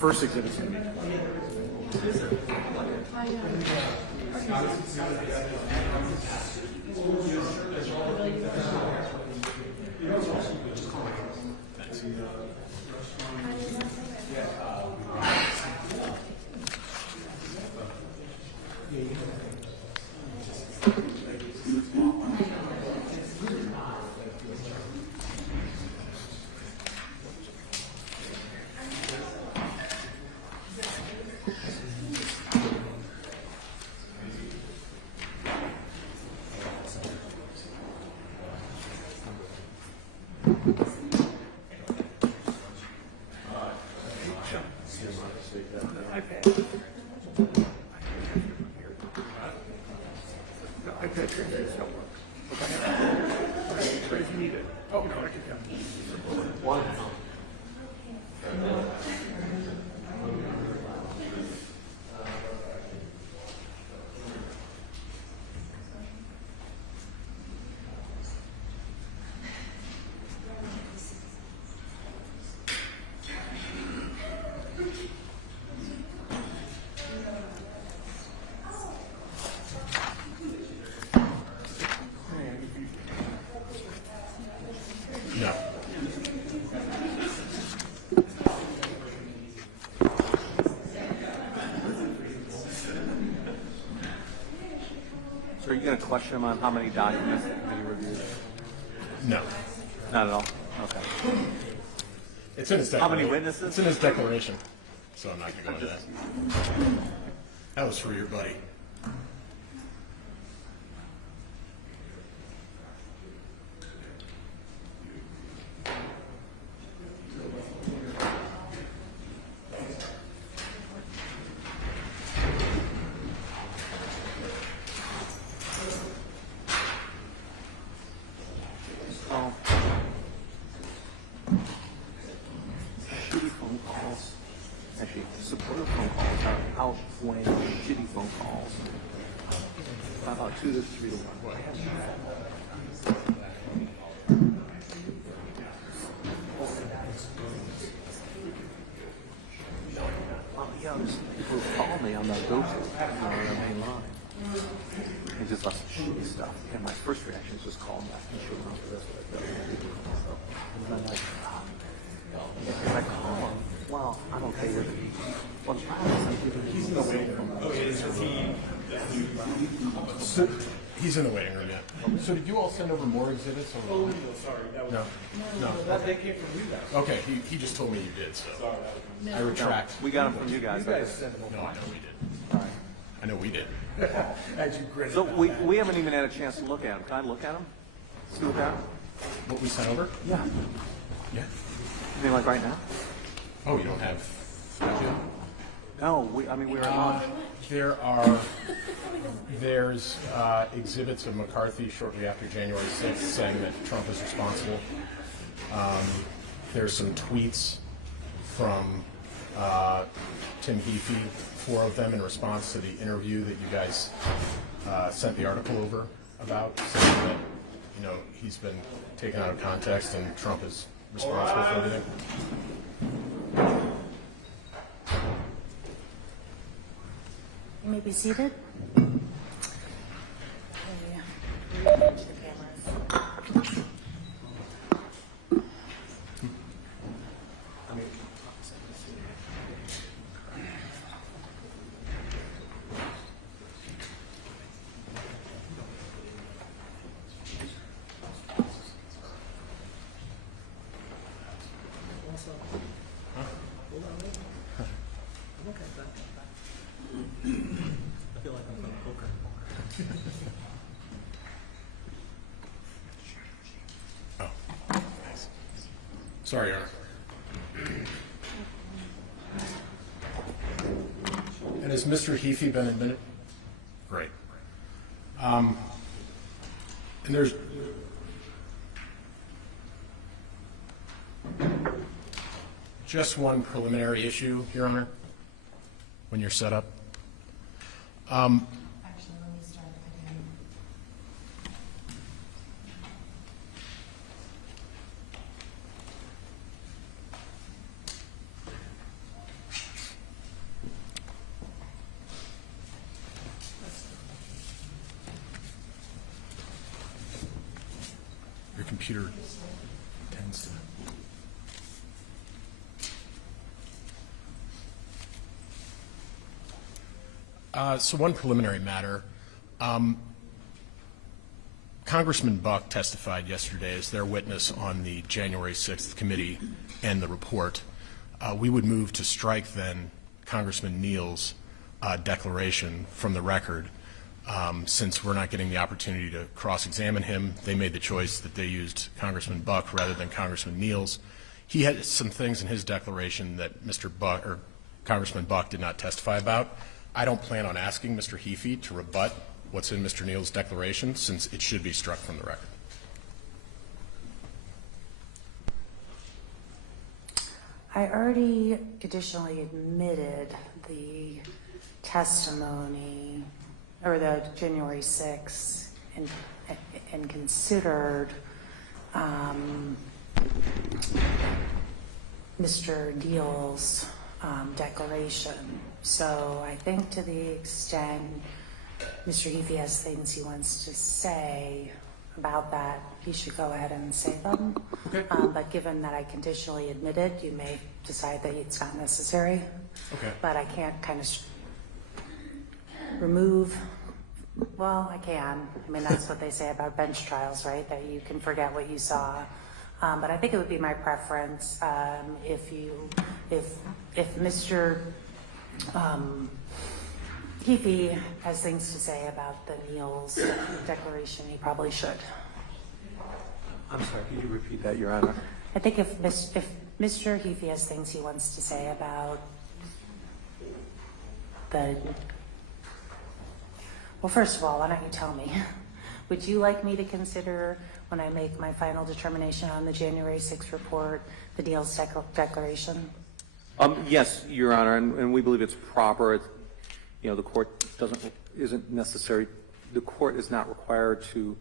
First exhibit's going to be 20. So are you going to question him on how many documents that he reviewed? No. Not at all? Okay. It's in his declaration. How many witnesses? It's in his declaration, so I'm not going to go into that. That was for your buddy. Shitty phone calls. Actually, supportive phone calls are outweighing shitty phone calls. About 2 to 3 to 1. Yeah, there's people who call me on the main line. And just lots of shitty stuff. And my first reaction is just call them back and show them for this. And then I'm like, if I call him, well, I'm okay with it. Well, the problem is I'm giving he's in the waiting room. He's in the waiting room, yeah. So did you all send over more exhibits? Or Oh, no, sorry. That was, no. That came from you guys. Okay, he just told me you did, so Sorry, I retract. We got them from you guys. you guys sent them No, over. I know we did. I know we did. As you gritted So down. we haven't even had a chance to look at them. Can I look at them? See what that? What we sent over? Yeah. Yeah. I mean, like right now? Oh, you don't have that yet? No, we were at lunch. There's exhibits of McCarthy shortly after January 6th saying that Trump is responsible. There's some tweets from Tim Heaphy, 4 of them in response to the interview that you guys sent the article over about, saying that, you know, he's been taken out of context and Trump is responsible for everything. You may be seated. I feel like I'm playing poker. Oh, nice. Sorry, Your Honor. And has Mr. Heafy been admitted? Great. And there's just one preliminary issue, Your Honor, when you're set up. Actually, let me start again. Your computer tends to. So one preliminary matter. Congressman Buck testified yesterday as their witness on the January 6th committee and the report. We would move to strike then Congressman Neal's declaration from the record. Since we're not getting the opportunity to cross-examine him, they made the choice that they used Congressman Buck rather than Congressman Neal's. He had some things in his declaration that Mr. Buck or Congressman Buck did not testify about. I don't plan on asking Mr. Heafy to rebut what's in Mr. Neal's declaration, since it should be struck from the record. I already additionally admitted the testimony, or the January 6th, and considered Mr. Neal's declaration. So I think to the extent Mr. Heafy has things he wants to say about that, he should go ahead and say them. Okay. But given that I conditionally admitted, you may decide that it's not necessary. Okay. But I can't kind of remove, well, I can. I mean, that's what they say about bench trials, right? That you can forget what you saw. But I think it would be my preference if Mr. Heafy has things to say about the Neal's declaration, he probably should. I'm sorry, could you repeat that, Your Honor? I think if Mr. Heafy has things he wants to say about the, well, first of all, why don't you tell me? Would you like me to consider, when I make my final determination on the January 6th report, the Neal's declaration? Yes, Your Honor, and we believe it's proper. The court isn't necessary. The court is not required to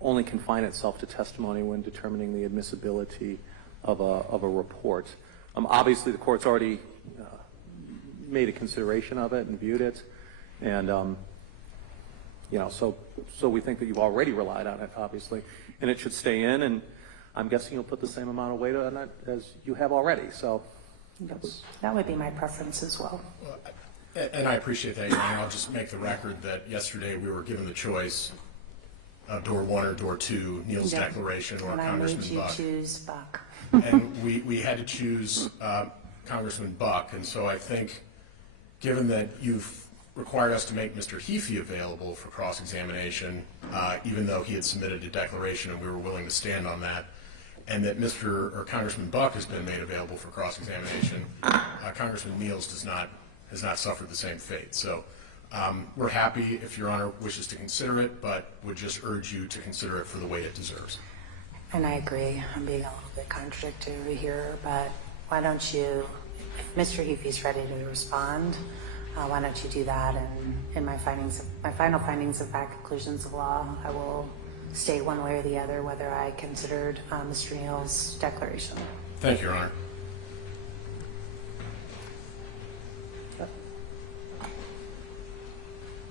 only confine itself to testimony when determining the admissibility of a report. Obviously, the court's already made a consideration of it and viewed it, and so we think that you've already relied on it, obviously, and it should stay in. And I'm guessing you'll put the same amount of weight on it as you have already. So that would be my preference as well. And I appreciate that, Your Honor. I'll just make the record that yesterday we were given the choice of door 1 or door 2, Neal's declaration or and Congressman I made Buck. you choose Buck. And we had to choose Congressman Buck. And so I think, given that you've required us to make Mr. Heafy available for cross-examination, even though he had submitted a declaration and we were willing to stand on that, and that Congressman Buck has been made available for cross-examination, Congressman Neal's has not suffered the same fate. So we're happy if Your Honor wishes to consider it, but would just urge you to consider it for the weight it deserves. And I agree. I'm being a little bit contradictory here, but why don't you, if Mr. Heafy's ready to respond, why don't you do that? And in my final findings of fact, conclusions of law, I will state one way or the other whether I considered Mr. Neal's declaration. Thank you, Your Honor.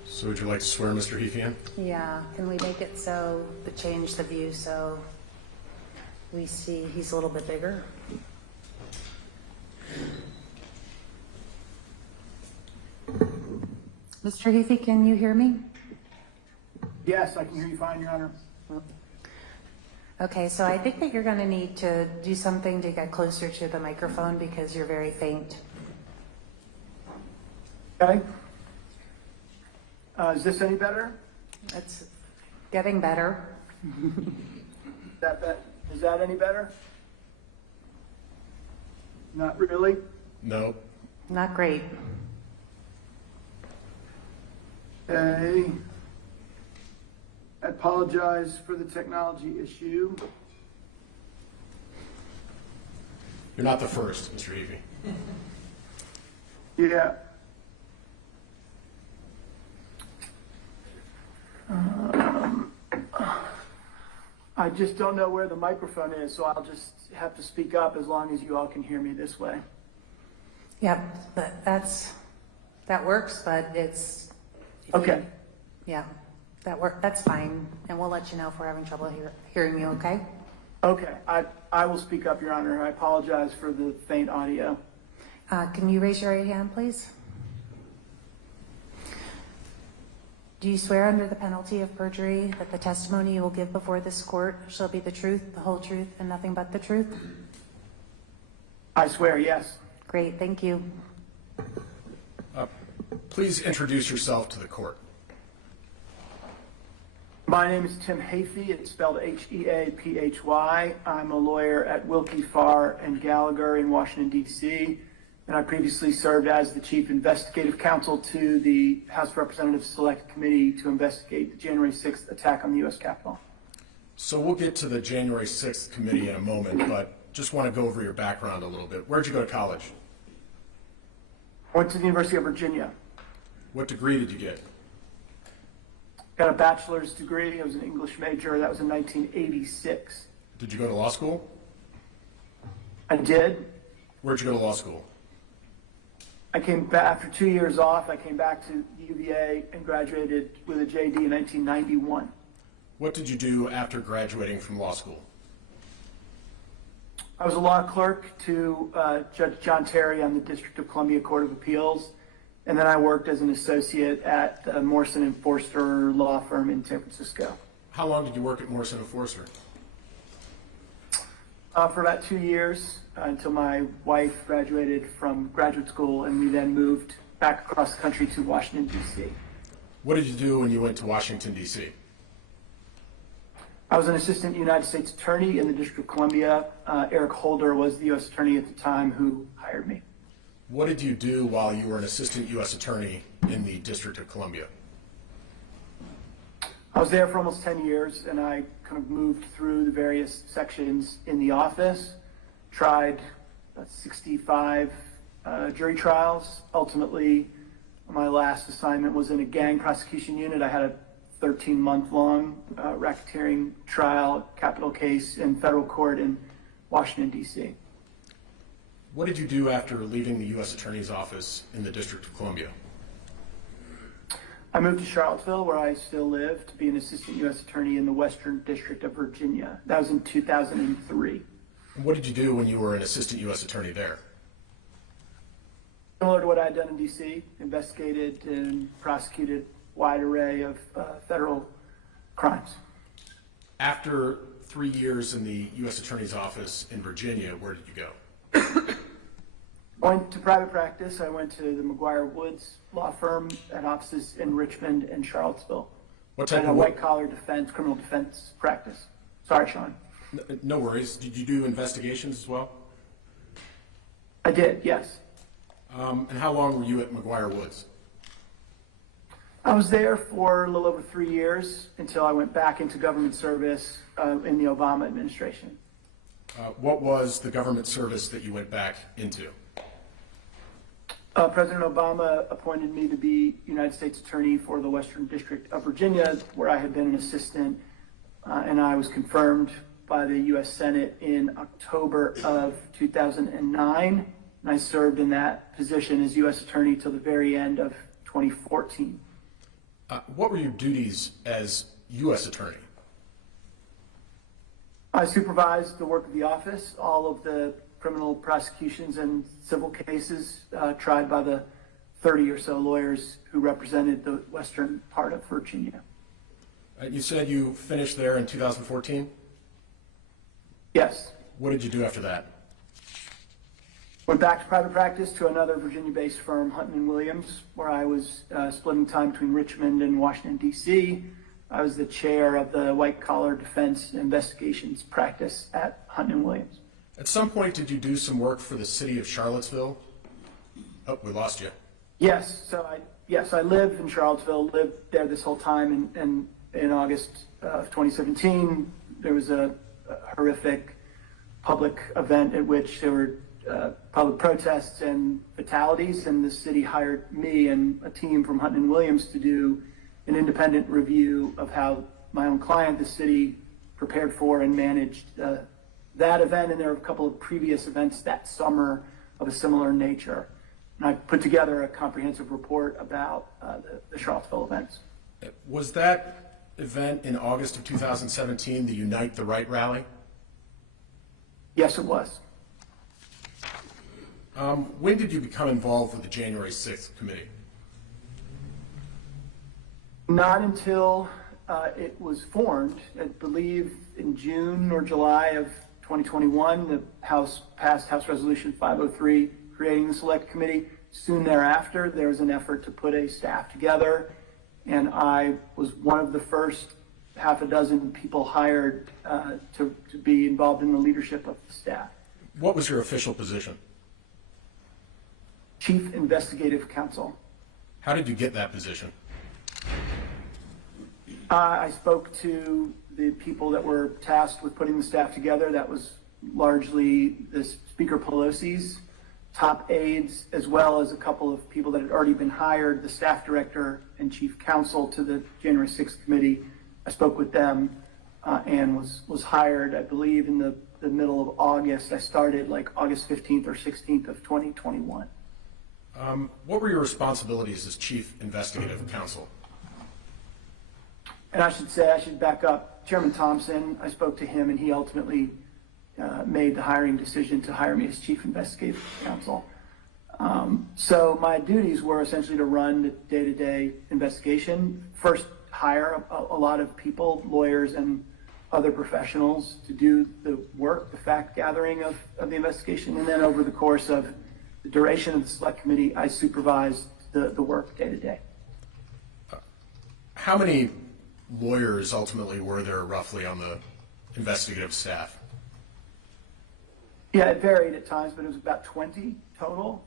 So would you like to swear Mr. Heafy in? Yeah, can we make it so, change the view so we see he's a little bit bigger? Mr. Heafy, can you hear me? Yes, I can hear you fine, Your Honor. Okay, so I think that you're going to need to do something to get closer to the microphone because you're very faint. Okay. Is this any better? It's getting better. Is that any better? Not really? No. Not great. Okay. I apologize for the technology issue. You're not the first, Mr. Heavey. Yeah. I just don't know where the microphone is, so I'll just have to speak up as long as you all can hear me this way. Yep, but that works, but it's. Okay. Yeah, that's fine, and we'll let you know if we're having trouble hearing you, okay? Okay. I will speak up, Your Honor. I apologize for the faint audio. Can you raise your right hand, please? Do you swear under the penalty of perjury that the testimony you will give before this court shall be the truth, the whole truth, and nothing but the truth? I swear, yes. Great, thank you. Please introduce yourself to the court. My name is Tim Hafey. It's spelled Heaphy. I'm a lawyer at Wilkie, Farr, and Gallagher in Washington, D.C., and I previously served as the chief investigative counsel to the House of Representatives Select Committee to investigate the January 6th attack on the U.S. Capitol. So we'll get to the January 6th committee in a moment, but just want to go over your background a little bit. Where'd you go to college? I went to the University of Virginia. What degree did you get? Got a bachelor's degree. I was an English major. That was in 1986. Did you go to law school? I did. Where'd you go to law school? I came back after 2 years off. I came back to UVA and graduated with a JD in 1991. What did you do after graduating from law school? I was a law clerk to Judge John Terry on the District of Columbia Court of Appeals, and then I worked as an associate at Morrison and Forster law firm in San Francisco. How long did you work at Morrison and Forster? For about 2 years until my wife graduated from graduate school, and we then moved back across the country to Washington, D.C. What did you do when you went to Washington, D.C.? I was an assistant United States attorney in the District of Columbia. Eric Holder was the U.S. attorney at the time who hired me. What did you do while you were an assistant U.S. attorney in the District of Columbia? I was there for almost 10 years, and I kind of moved through the various sections in the office, tried 65 jury trials. Ultimately, my last assignment was in a gang prosecution unit. I had a 13-month-long racketeering trial, capital case in federal court in Washington, D.C. What did you do after leaving the U.S. Attorney's office in the District of Columbia? I moved to Charlottesville, where I still live, to be an assistant U.S. attorney in the Western District of Virginia. That was in 2003. And what did you do when you were an assistant U.S. attorney there? Similar to what I had done in D.C., investigated and prosecuted a wide array of federal crimes. After 3 years in the U.S. Attorney's office in Virginia, where did you go? I went to private practice. I went to the McGuire Woods law firm at offices in Richmond and Charlottesville. What type and a of white-collar defense, criminal defense practice. Sorry, Sean. No worries. Did you do investigations as well? I did, yes. And how long were you at McGuire Woods? I was there for a little over 3 years until I went back into government service in the Obama administration. What was the government service that you went back into? President Obama appointed me to be United States Attorney for the Western District of Virginia, where I had been an assistant, and I was confirmed by the U.S. Senate in October of 2009, and I served in that position as U.S. Attorney till the very end of 2014. What were your duties as U.S. Attorney? I supervised the work of the office, all of the criminal prosecutions and civil cases tried by the 30 or so lawyers who represented the western part of Virginia. You said you finished there in 2014? Yes. What did you do after that? Went back to private practice to another Virginia-based firm, Hunton & Williams, where I was splitting time between Richmond and Washington, D.C. I was the chair of the white-collar defense investigations practice at Hunton & Williams. At some point, did you do some work for the city of Charlottesville? Oh, we lost you. Yes, I lived in Charlottesville, lived there this whole time, and in August of 2017, there was a horrific public event at which there were public protests and fatalities, and the city hired me and a team from Hunton & Williams to do an independent review of how my own client, the city, prepared for and managed that event, and there were a couple of previous events that summer of a similar nature. And I put together a comprehensive report about the Charlottesville events. Was that event in August of 2017 the Unite the Right rally? Yes, it was. When did you become involved with the January 6th committee? Not until it was formed, I believe in June or July of 2021, the House passed House Resolution 503 creating the Select Committee. Soon thereafter, there was an effort to put a staff together, and I was one of the first half a dozen people hired to be involved in the leadership of the staff. What was your official position? Chief Investigative Counsel. How did you get that position? I spoke to the people that were tasked with putting the staff together. That was largely the Speaker Pelosi's top aides, as well as a couple of people that had already been hired, the staff director and chief counsel to the January 6th committee. I spoke with them and was hired, I believe, in the middle of August. I started like August 15th or 16th of 2021. What were your responsibilities as chief investigative counsel? And I should back up. Chairman Thompson, I spoke to him, and he ultimately made the hiring decision to hire me as chief investigative counsel. So my duties were essentially to run the day-to-day investigation. First, hire a lot of people, lawyers and other professionals, to do the work, the fact gathering of the investigation. And then over the course of the duration of the Select Committee, I supervised the work day-to-day. How many lawyers ultimately were there roughly on the investigative staff? Yeah, it varied at times, but it was about 20 total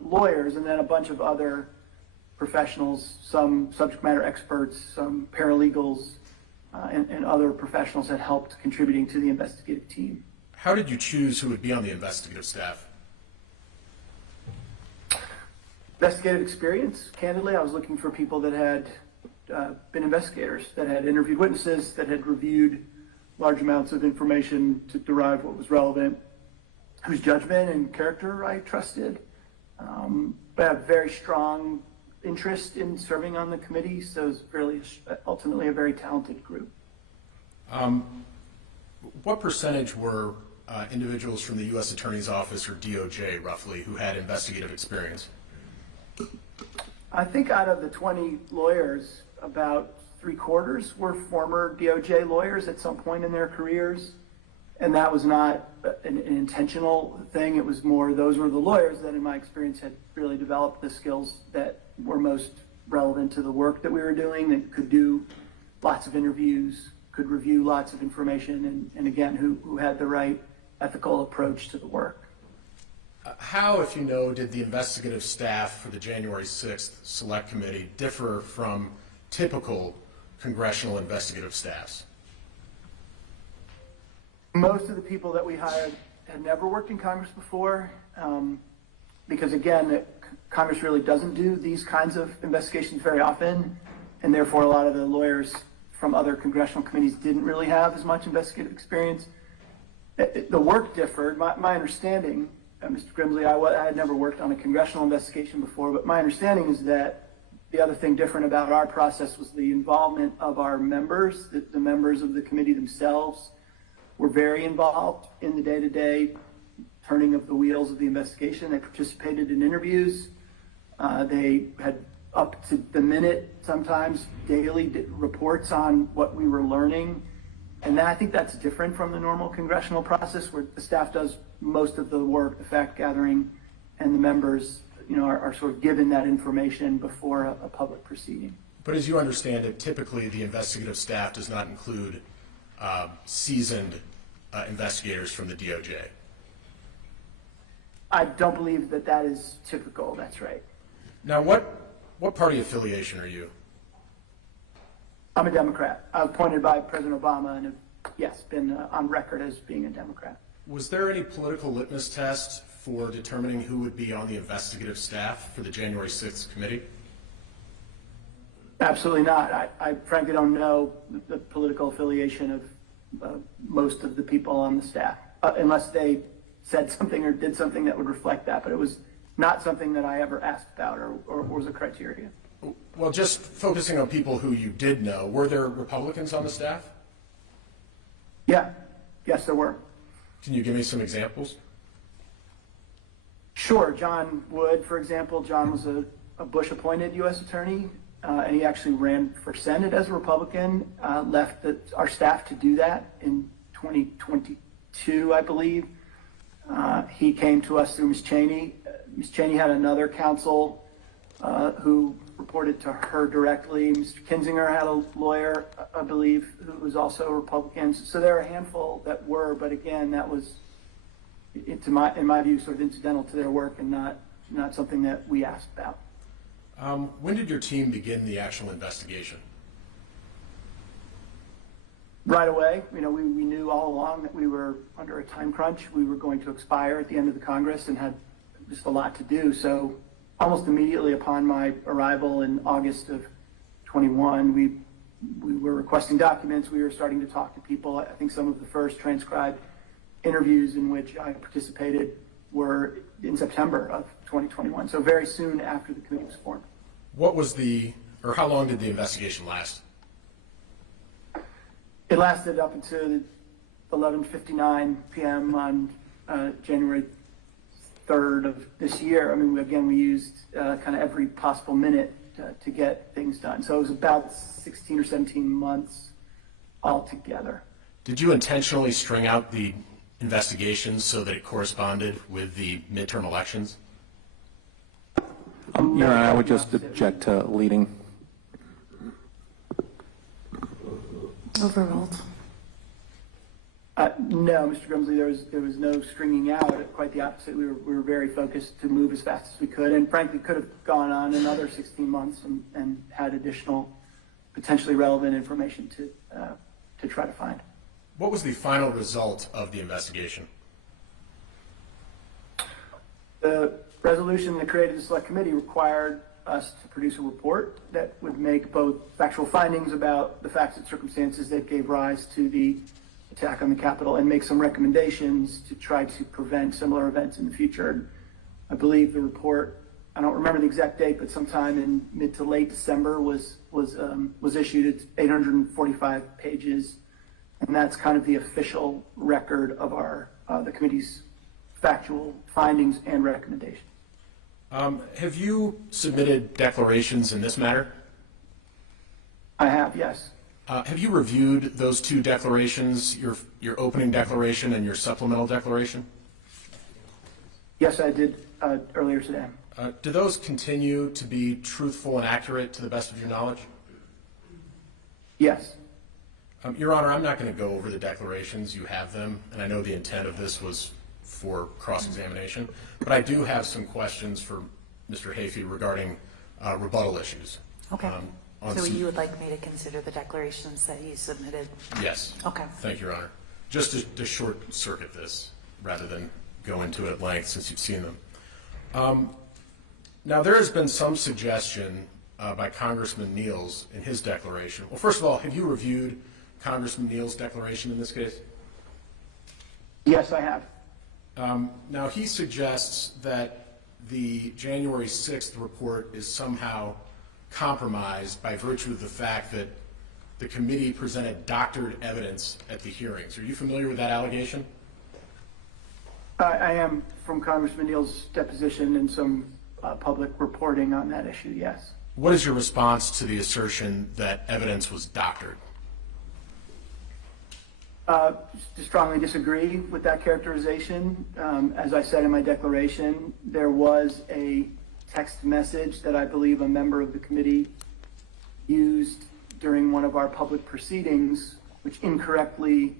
lawyers, and then a bunch of other professionals, some subject matter experts, some paralegals, and other professionals that helped contributing to the investigative team. How did you choose who would be on the investigative staff? Investigative experience, candidly, I was looking for people that had been investigators, that had interviewed witnesses, that had reviewed large amounts of information to derive what was relevant, whose judgment and character I trusted. But I have very strong interest in serving on the committee, so it's really ultimately a very talented group. What percentage were individuals from the U.S. Attorney's Office or DOJ, roughly, who had investigative experience? I think out of the 20 lawyers, about 3/4 were former DOJ lawyers at some point in their careers. And that was not an intentional thing. It was more, those were the lawyers that in my experience had really developed the skills that were most relevant to the work that we were doing, that could do lots of interviews, could review lots of information, and again, who had the right ethical approach to the work. How, if you know, did the investigative staff for the January 6th Select Committee differ from typical congressional investigative staffs? Most of the people that we hired had never worked in Congress before, because again, Congress really doesn't do these kinds of investigations very often, and therefore a lot of the lawyers from other congressional committees didn't really have as much investigative experience. The work differed. My understanding, Mr. Grimsley, I had never worked on a congressional investigation before, but my understanding is that the other thing different about our process was the involvement of our members, the members of the committee themselves were very involved in the day-to-day turning of the wheels of the investigation. They participated in interviews. They had up to the minute, sometimes daily reports on what we were learning. And I think that's different from the normal congressional process where the staff does most of the work, the fact gathering, and the members, are sort of given that information before a public proceeding. But as you understand it, typically the investigative staff does not include seasoned investigators from the DOJ. I don't believe that is typical. That's right. Now, what party affiliation are you? I'm a Democrat. I was appointed by President Obama and have, yes, been on record as being a Democrat. Was there any political litmus test for determining who would be on the investigative staff for the January 6th committee? Absolutely not. I frankly don't know the political affiliation of most of the people on the staff, unless they said something or did something that would reflect that. But it was not something that I ever asked about or was a criteria. Well, just focusing on people who you did know, were there Republicans on the staff? Yeah. Yes, there were. Can you give me some examples? Sure. John Wood, for example. John was a Bush-appointed U.S. attorney, and he actually ran for Senate as a Republican, left our staff to do that in 2022, I believe. He came to us through Ms. Cheney. Ms. Cheney had another counsel who reported to her directly. Mr. Kinzinger had a lawyer, I believe, who was also a Republican. So there are a handful that were, but again, that was, in my view, sort of incidental to their work and not something that we asked about. When did your team begin the actual investigation? Right away. We knew all along that we were under a time crunch. We were going to expire at the end of the Congress and had just a lot to do. So almost immediately upon my arrival in August of 21, we were requesting documents. We were starting to talk to people. I think some of the first transcribed interviews in which I participated were in September of 2021. So very soon after the committee was formed. How long did the investigation last? It lasted up until 11:59 p.m. on January 3rd of this year. I mean, we used kind of every possible minute to get things done. So it was about 16 or 17 months altogether. Did you intentionally string out the investigation so that it corresponded with the midterm elections? Your Honor, I would just object to leading. Overruled. No, Mr. Grimsley, there was no stringing out. Quite the opposite. We were very focused to move as fast as we could, and frankly, could have gone on another 16 months and had additional, potentially relevant information to try to find. What was the final result of the investigation? The resolution that created the select committee required us to produce a report that would make both factual findings about the facts and circumstances that gave rise to the attack on the Capitol and make some recommendations to try to prevent similar events in the future. I believe the report, I don't remember the exact date, but sometime in mid to late December was issued. It's 845 pages, and that's kind of the official record of the committee's factual findings and recommendations. Have you submitted declarations in this matter? I have, yes. Have you reviewed those two declarations, your opening declaration and your supplemental declaration? Yes, I did earlier today. Do those continue to be truthful and accurate to the best of your knowledge? Yes. Your Honor, I'm not going to go over the declarations. You have them, and I know the intent of this was for cross-examination, but I do have some questions for Mr. Hafey regarding rebuttal issues. Okay. So you would like me to consider the declarations that you submitted? Yes. Okay. Thank you, Your Honor. Just to short circuit this rather than go into it at length since you've seen them. Now, there has been some suggestion by Congressman Niels in his declaration. Well, first of all, have you reviewed Congressman Niels' declaration in this case? Yes, I have. Now, he suggests that the January 6th report is somehow compromised by virtue of the fact that the committee presented doctored evidence at the hearings. Are you familiar with that allegation? I am, from Congressman Neal's deposition and some public reporting on that issue, yes. What is your response to the assertion that evidence was doctored? To strongly disagree with that characterization. As I said in my declaration, there was a text message that I believe a member of the committee used during one of our public proceedings, which incorrectly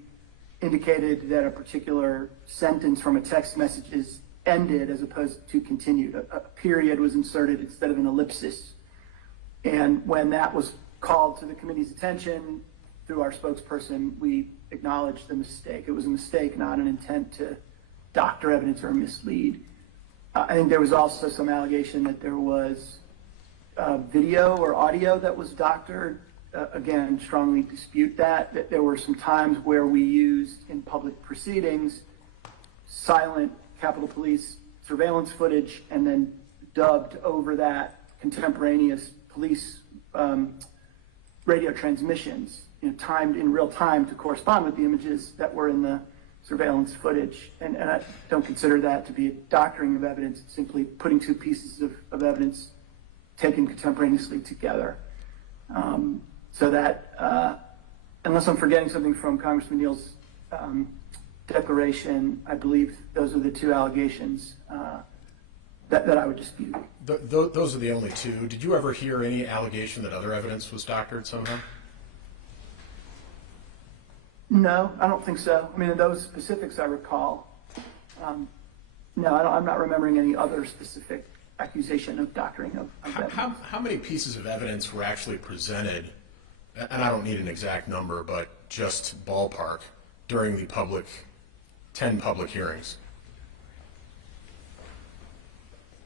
indicated that a particular sentence from a text message is ended as opposed to continued. A period was inserted instead of an ellipsis. And when that was called to the committee's attention through our spokesperson, we acknowledged the mistake. It was a mistake, not an intent to doctor evidence or mislead. I think there was also some allegation that there was video or audio that was doctored. Again, strongly dispute that there were some times where we used in public proceedings silent Capitol Police surveillance footage and then dubbed over that contemporaneous police radio transmissions, timed in real time to correspond with the images that were in the surveillance footage. And I don't consider that to be a doctoring of evidence. It's simply putting two pieces of evidence taken contemporaneously together. So that, unless I'm forgetting something from Congressman Neal's declaration, I believe those are the two allegations that I would dispute. Those are the only two. Did you ever hear any allegation that other evidence was doctored somehow? No, I don't think so. I mean, those specifics I recall. No, I'm not remembering any other specific accusation of doctoring of evidence. How many pieces of evidence were actually presented, and I don't need an exact number, but just ballpark, during the 10 public hearings?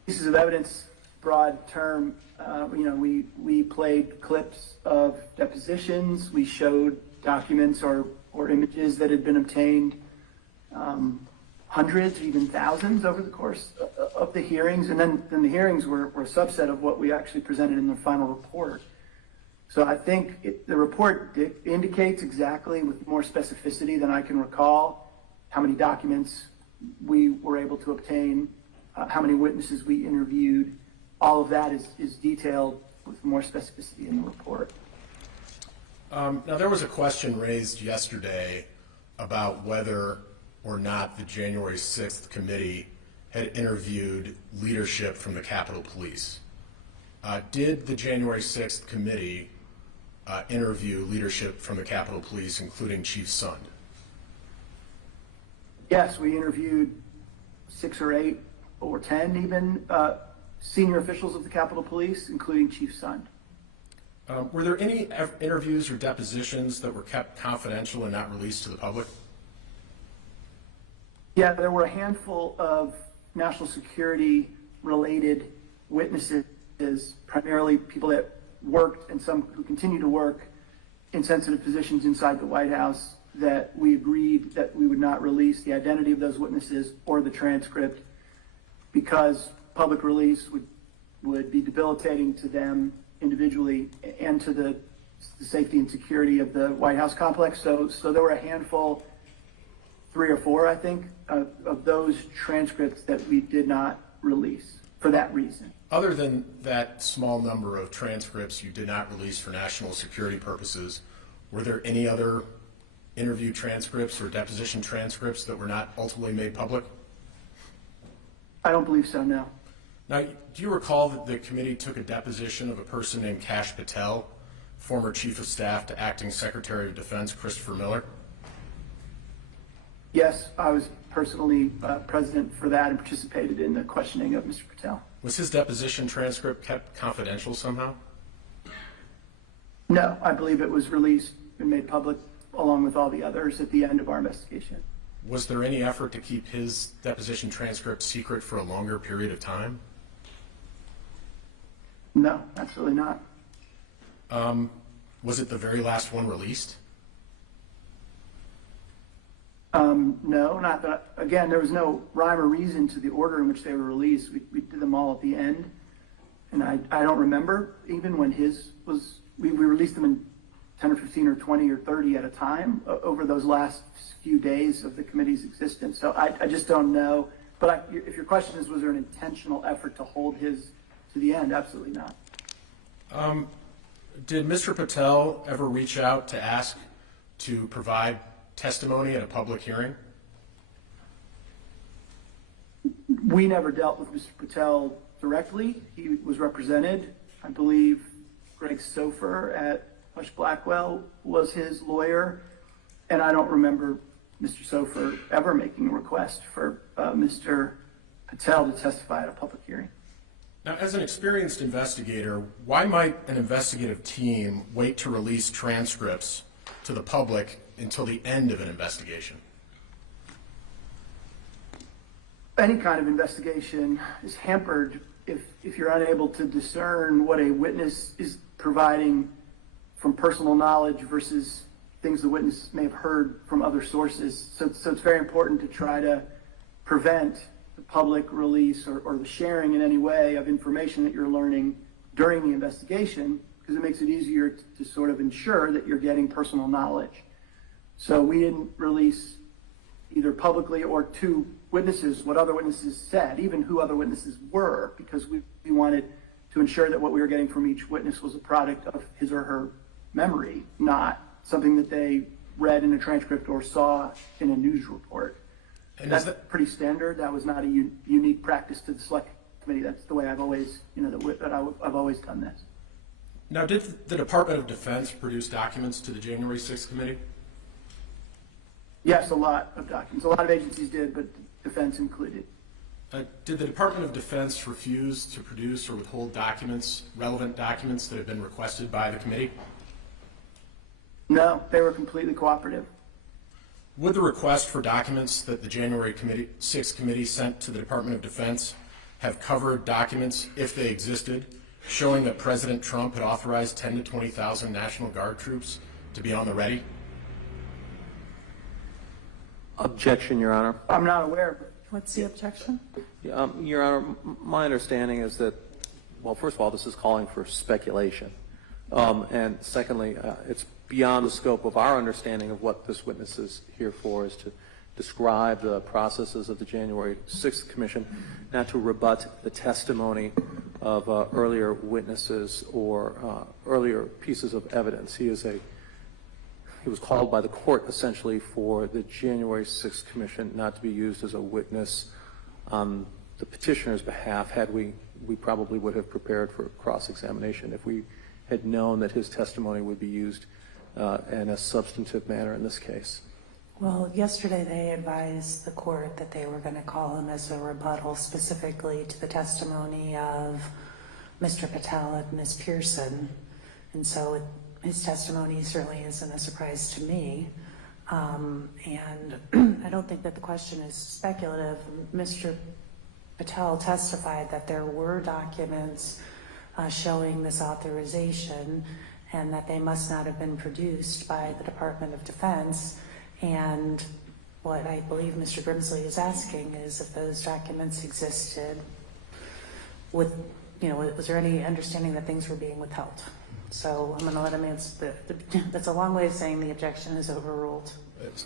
Pieces of evidence, broad term. We played clips of depositions. We showed documents or images that had been obtained, hundreds, even thousands over the course of the hearings. And then the hearings were a subset of what we actually presented in the final report. So I think the report indicates exactly, with more specificity than I can recall, how many documents we were able to obtain, how many witnesses we interviewed. All of that is detailed with more specificity in the report. Now, there was a question raised yesterday about whether or not the January 6th committee had interviewed leadership from the Capitol Police. Did the January 6th committee interview leadership from the Capitol Police, including Chief Sund? Yes, we interviewed 6 or 8 or 10 even senior officials of the Capitol Police, including Chief Sund. Were there any interviews or depositions that were kept confidential and not released to the public? Yeah, there were a handful of national security related witnesses, primarily people that worked and some who continue to work in sensitive positions inside the White House, that we agreed that we would not release the identity of those witnesses or the transcript because public release would be debilitating to them individually and to the safety and security of the White House complex. So there were a handful, 3 or 4, I think, of those transcripts that we did not release for that reason. Other than that small number of transcripts you did not release for national security purposes, were there any other interview transcripts or deposition transcripts that were not ultimately made public? I don't believe so, no. Now, do you recall that the committee took a deposition of a person named Patel, former Chief of Staff to Acting Secretary of Defense Christopher Miller? Yes, I was personally present for that and participated in the questioning of Mr. Patel. Was his deposition transcript kept confidential somehow? No, I believe it was released and made public along with all the others at the end of our investigation. Was there any effort to keep his deposition transcript secret for a longer period of time? No, absolutely not. Was it the very last one released? No, not that. Again, there was no rhyme or reason to the order in which they were released. We did them all at the end. And I don't remember even when his was, we released them in 10 or 15 or 20 or 30 at a time over those last few days of the committee's existence. So I just don't know. But if your question is, was there an intentional effort to hold his to the end? Absolutely not. Did Mr. Patel ever reach out to ask to provide testimony at a public hearing? We never dealt with Mr. Patel directly. He was represented. I believe Greg Sofer at Hush Blackwell was his lawyer, and I don't remember Mr. Sofer ever making a request for Mr. Patel to testify at a public hearing. Now, as an experienced investigator, why might an investigative team wait to release transcripts to the public until the end of an investigation? Any kind of investigation is hampered if you're unable to discern what a witness is providing from personal knowledge versus things the witness may have heard from other sources. So it's very important to try to prevent the public release or the sharing in any way of information that you're learning during the investigation, because it makes it easier to sort of ensure that you're getting personal knowledge. So we didn't release either publicly or to witnesses what other witnesses said, even who other witnesses were, because we wanted to ensure that what we were getting from each witness was a product of his or her memory, not something that they read in a transcript or saw in a news report. And that's pretty standard. That was not a unique practice to the select committee. That's the way I've always, I've always done this. Now, did the Department of Defense produce documents to the January 6th committee? Yes, a lot of documents. A lot of agencies did, but defense included. Did the Department of Defense refuse to produce or withhold documents, relevant documents that have been requested by the committee? No, they were completely cooperative. Would the request for documents that the January 6th committee sent to the Department of Defense have covered documents, if they existed, showing that President Trump had authorized 10,000 to 20,000 National Guard troops to be on the ready? Objection, Your Honor. I'm not aware. What's the objection? Your Honor, my understanding is that, well, first of all, this is calling for speculation. And secondly, it's beyond the scope of our understanding of what this witness is here for, is to describe the processes of the January 6th Commission, not to rebut the testimony of earlier witnesses or earlier pieces of evidence. He was called by the court essentially for the January 6th Commission not to be used as a witness on the petitioner's behalf. Had we probably would have prepared for cross-examination if we had known that his testimony would be used in a substantive manner in this case. Well, yesterday they advised the court that they were going to call him as a rebuttal specifically to the testimony of Mr. Patel and Ms. Pearson. And so his testimony certainly isn't a surprise to me. And I don't think that the question is speculative. Mr. Patel testified that there were documents showing this authorization and that they must not have been produced by the Department of Defense. And what I believe Mr. Grimsley is asking is if those documents existed, was there any understanding that things were being withheld? So I'm going to let him answer. That's a long way of saying the objection is overruled.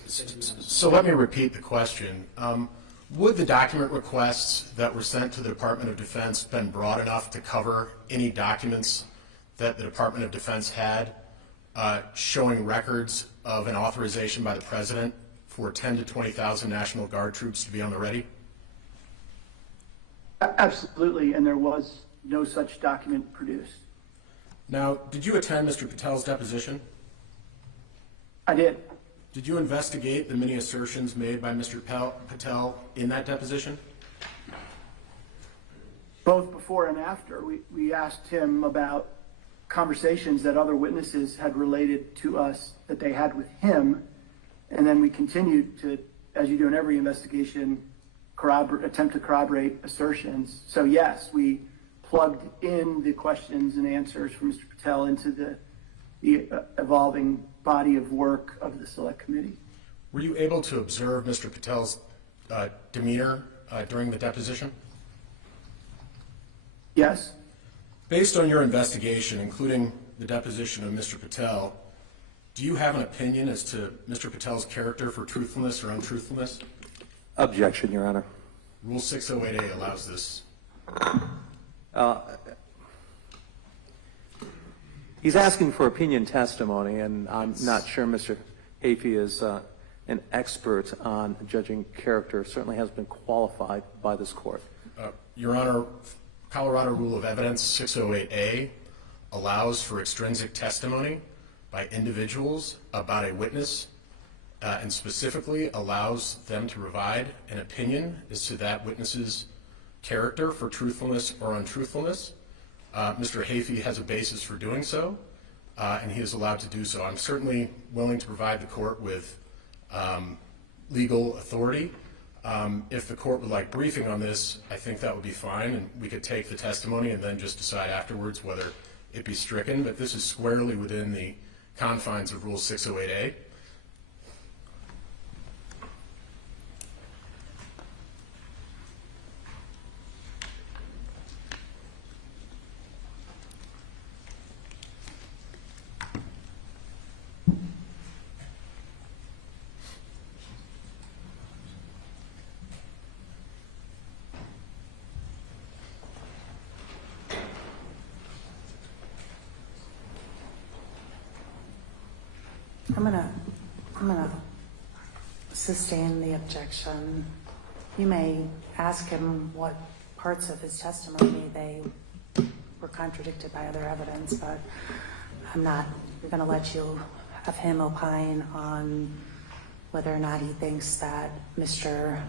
So let me repeat the question. Would the document requests that were sent to the Department of Defense been broad enough to cover any documents that the Department of Defense had showing records of an authorization by the President for 10,000 to 20,000 National Guard troops to be on the ready? Absolutely, and there was no such document produced. Now, did you attend Mr. Patel's deposition? I did. Did you investigate the many assertions made by Mr. Patel in that deposition? Both before and after. We asked him about conversations that other witnesses had related to us that they had with him, and then we continued to, as you do in every investigation, attempt to corroborate assertions. So yes, we plugged in the questions and answers from Mr. Patel into the evolving body of work of the Select Committee. Were you able to observe Mr. Patel's demeanor during the deposition? Yes. Based on your investigation, including the deposition of Mr. Patel, do you have an opinion as to Mr. Patel's character for truthfulness or untruthfulness? Objection, Your Honor. Rule 608A allows this. He's asking for opinion testimony, and I'm not sure Mr. Hafey is an expert on judging character, certainly has been qualified by this court. Your Honor, Colorado Rule of Evidence 608A allows for extrinsic testimony by individuals about a witness and specifically allows them to provide an opinion as to that witness's character for truthfulness or untruthfulness. Mr. Hafey has a basis for doing so, and he is allowed to do so. I'm certainly willing to provide the court with legal authority. If the court would like briefing on this, I think that would be fine, and we could take the testimony and then just decide afterwards whether it be stricken, but this is squarely within the confines of Rule 608A. I'm gonna sustain the objection. You may ask him what parts of his testimony they were contradicted by other evidence, but I'm gonna let you have him opine on whether or not he thinks that Mr.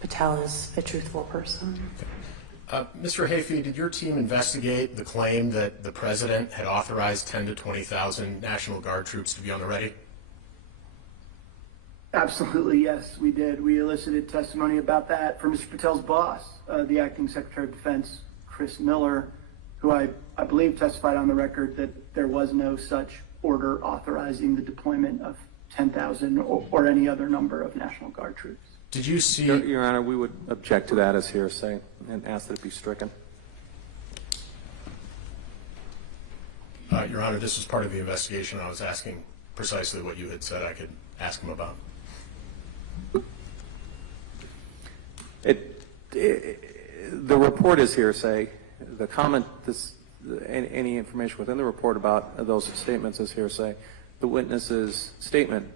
Patel is a truthful person. Mr. Hafey, did your team investigate the claim that the president had authorized 10 to 20,000 National Guard troops to be on the ready? Absolutely, yes, we did. We elicited testimony about that from Mr. Patel's boss, the acting Secretary of Defense, Chris Miller, who I believe testified on the record that there was no such order authorizing the deployment of 10,000 or any other number of National Guard troops. Did you see? Your Honor, we would object to that as hearsay and ask that it be stricken. Your Honor, this was part of the investigation. I was asking precisely what you had said I could ask him about. The report is hearsay. The comment, any information within the report about those statements is hearsay. The witness's statement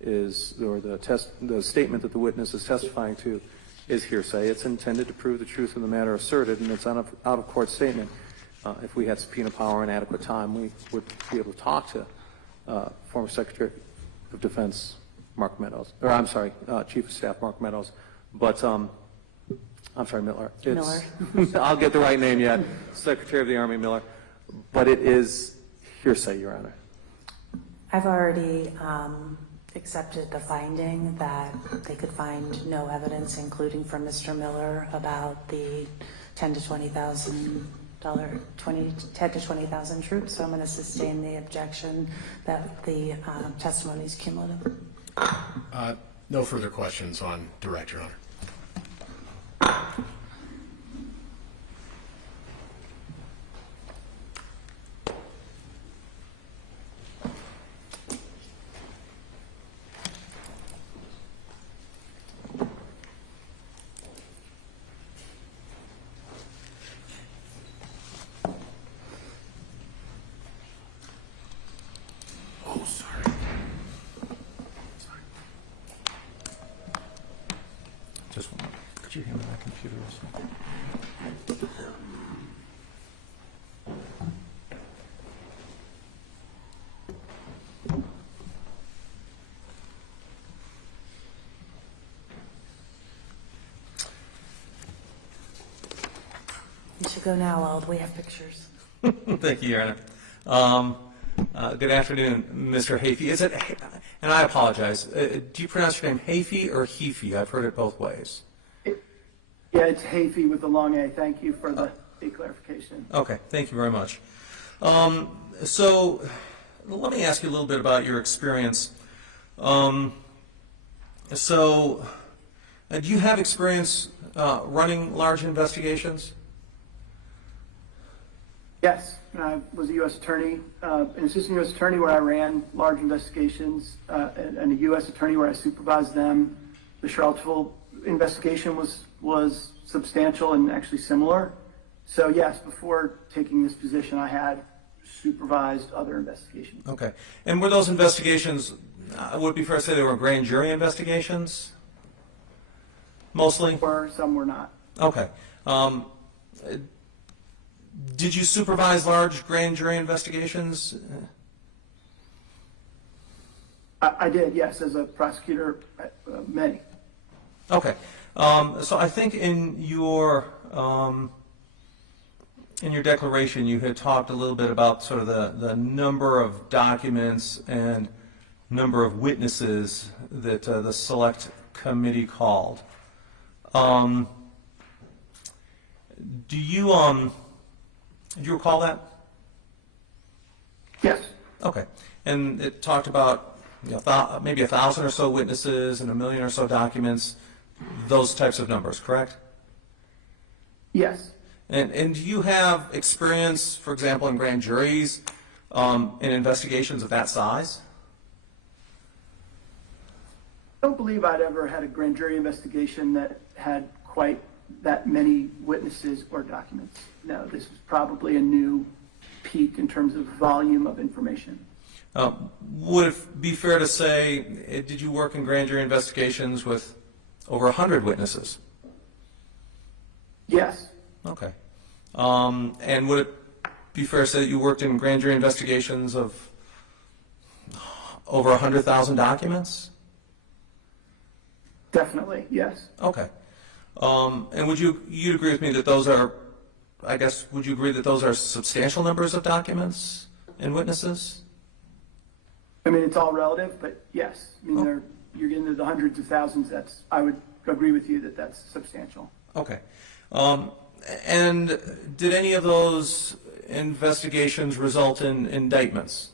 is, or the statement that the witness is testifying to is hearsay. It's intended to prove the truth of the matter asserted, and it's an out-of-court statement. If we had subpoena power and adequate time, we would be able to talk to former Secretary of Defense Mark Meadows, or I'm sorry, Chief of Staff Mark Meadows, but I'm sorry, Miller. Miller. I'll get the right name yet. Secretary of the Army Miller, but it is hearsay, Your Honor. I've already accepted the finding that they could find no evidence, including from Mr. Miller, about the 10 to 20,000 troops. So I'm going to sustain the objection that the testimony is cumulative. No further questions on direct, Your Honor. Just one. Could you hand me my computer? You should go now, Ald. We have pictures. Thank you, Your Honor. Good afternoon, Mr. Hafey. Is it, and I apologize, do you pronounce your name Hafey or Hefey? I've heard it both ways. Yeah, it's Hafey with the long A. Thank you for the clarification. Okay, thank you very much. So let me ask you a little bit about your experience. Do you have experience running large investigations? Yes, I was a U.S. attorney, an assistant U.S. attorney where I ran large investigations, and a U.S. attorney where I supervised them. The Charlottesville investigation was substantial and actually similar. So yes, before taking this position, I had supervised other investigations. Okay. And were those investigations, would it be fair to say they were grand jury investigations? Mostly? Some were not. Okay. Did you supervise large grand jury investigations? I did, yes, as a prosecutor, many. Okay. So I think in your declaration, you had talked a little bit about sort of the number of documents and number of witnesses that the select committee called. Do you recall that? Yes, Okay. And it talked about maybe 1,000 or so witnesses and 1 million or so documents, those types of numbers, correct? yes. And do you have experience, for example, in grand juries, in investigations of that size? I don't believe I'd ever had a grand jury investigation that had quite that many witnesses or documents. No, this was probably a new peak in terms of volume of information. Would it be fair to say, did you work in grand jury investigations with over 100 witnesses? Yes, Okay. And would it be fair to say that you worked in grand jury investigations of over 100,000 documents? definitely, yes. Okay. And you'd agree with me that those are, I guess, would you agree that those are substantial numbers of documents and witnesses? I mean, it's all relative, but yes. I mean, you're getting into the hundreds of thousands. I would agree with you that that's substantial. Okay. And did any of those investigations result in indictments?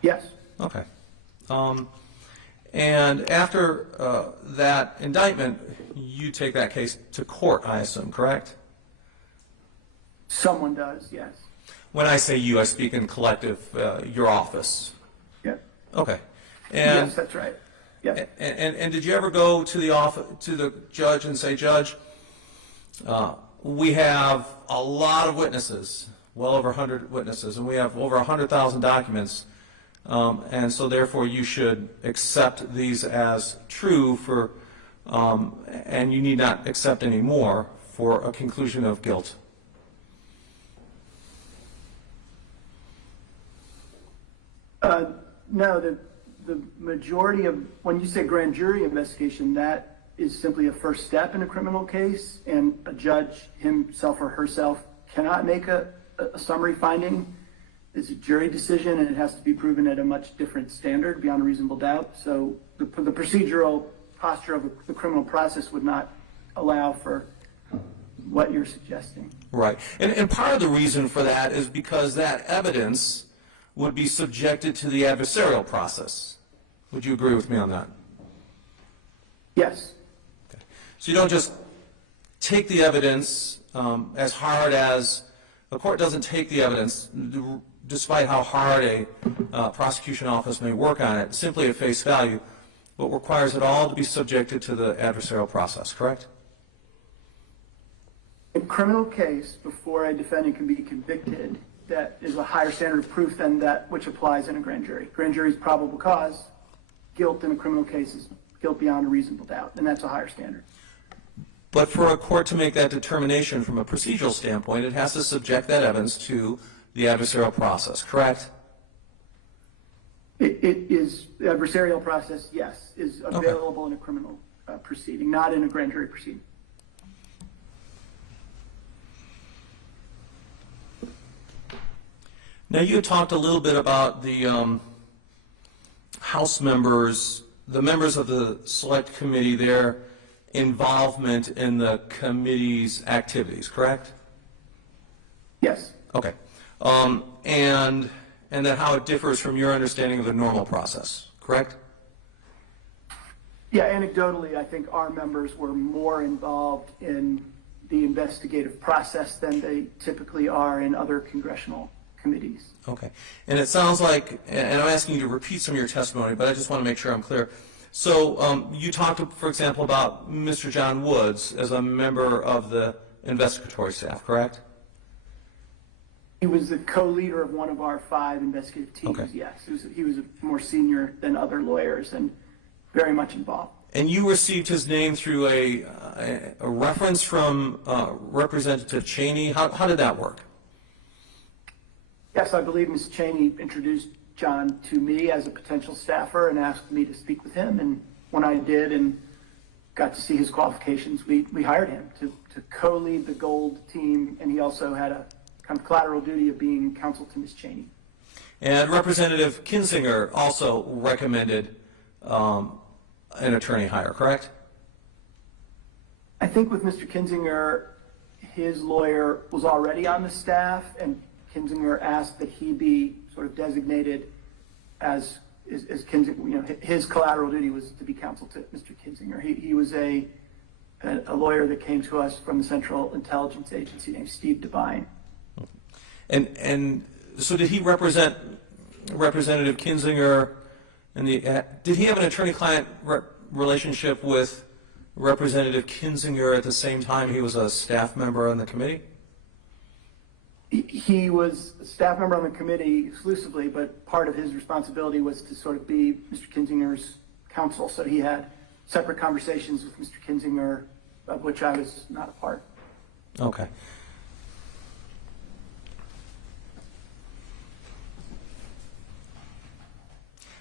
Yes, Okay. And after that indictment, you take that case to court, I assume, correct? someone does, yes. When I say you, I speak in collective, your office. Yeah. Okay. And, Yes, that's right. Yeah. and did you ever go to the office, to the judge and say, Judge, we have a lot of witnesses, well over 100 witnesses, and we have over 100,000 documents, and so therefore you should accept these as true for, and you need not accept any more for a conclusion of guilt? No, the majority of, when you say grand jury investigation, that is simply a first step in a criminal case, and a judge himself or herself cannot make a summary finding. It's a jury decision, and it has to be proven at a much different standard, beyond a reasonable doubt. So the procedural posture of the criminal process would not allow for what you're suggesting. Right. And part of the reason for that is because that evidence would be subjected to the adversarial process. Would you agree with me on that? Yes. Okay. So you don't just take the evidence as hard as, the court doesn't take the evidence, despite how hard a prosecution office may work on it, simply at face value, but requires it all to be subjected to the adversarial process, correct? In a criminal case, before a defendant can be convicted, that is a higher standard of proof than that which applies in a grand jury. Grand jury's probable cause, guilt in a criminal case is guilt beyond a reasonable doubt, and that's a higher standard. But for a court to make that determination from a procedural standpoint, it has to subject that evidence to the adversarial process, correct? It is, the adversarial process, yes, is available in a criminal proceeding, not in a grand jury proceeding. Now, you had talked a little bit about the House members, the members of the Select Committee, their involvement in the committee's activities, correct? Yes. Okay. And then how it differs from your understanding of the normal process, correct? Yeah, anecdotally, I think our members were more involved in the investigative process than they typically are in other congressional committees. Okay. And it sounds like, and I'm asking you to repeat some of your testimony, but I just want to make sure I'm clear. So you talked, for example, about Mr. John Woods as a member of the investigatory staff, correct? He was the co-leader of one of our 5 investigative teams, Okay. yes. He was more senior than other lawyers and very much involved. And you received his name through a reference from Representative Cheney. How did that work? Yes, I believe Ms. Cheney introduced John to me as a potential staffer and asked me to speak with him. And when I did and got to see his qualifications, we hired him to co-lead the gold team. And he also had a kind of collateral duty of being counsel to Ms. Cheney. And Representative Kinzinger also recommended an attorney hire, correct? I think with Mr. Kinzinger, his lawyer was already on the staff, and Kinzinger asked that he be sort of designated as Kinzinger, his collateral duty was to be counsel to Mr. Kinzinger. He was a lawyer that came to us from the Central Intelligence Agency named Steve Devine. And so did he represent Representative Kinzinger? Did he have an attorney-client relationship with Representative Kinzinger at the same time he was a staff member on the committee? He was a staff member on the committee exclusively, but part of his responsibility was to sort of be Mr. Kinzinger's counsel. So he had separate conversations with Mr. Kinzinger, of which I was not a part. Okay.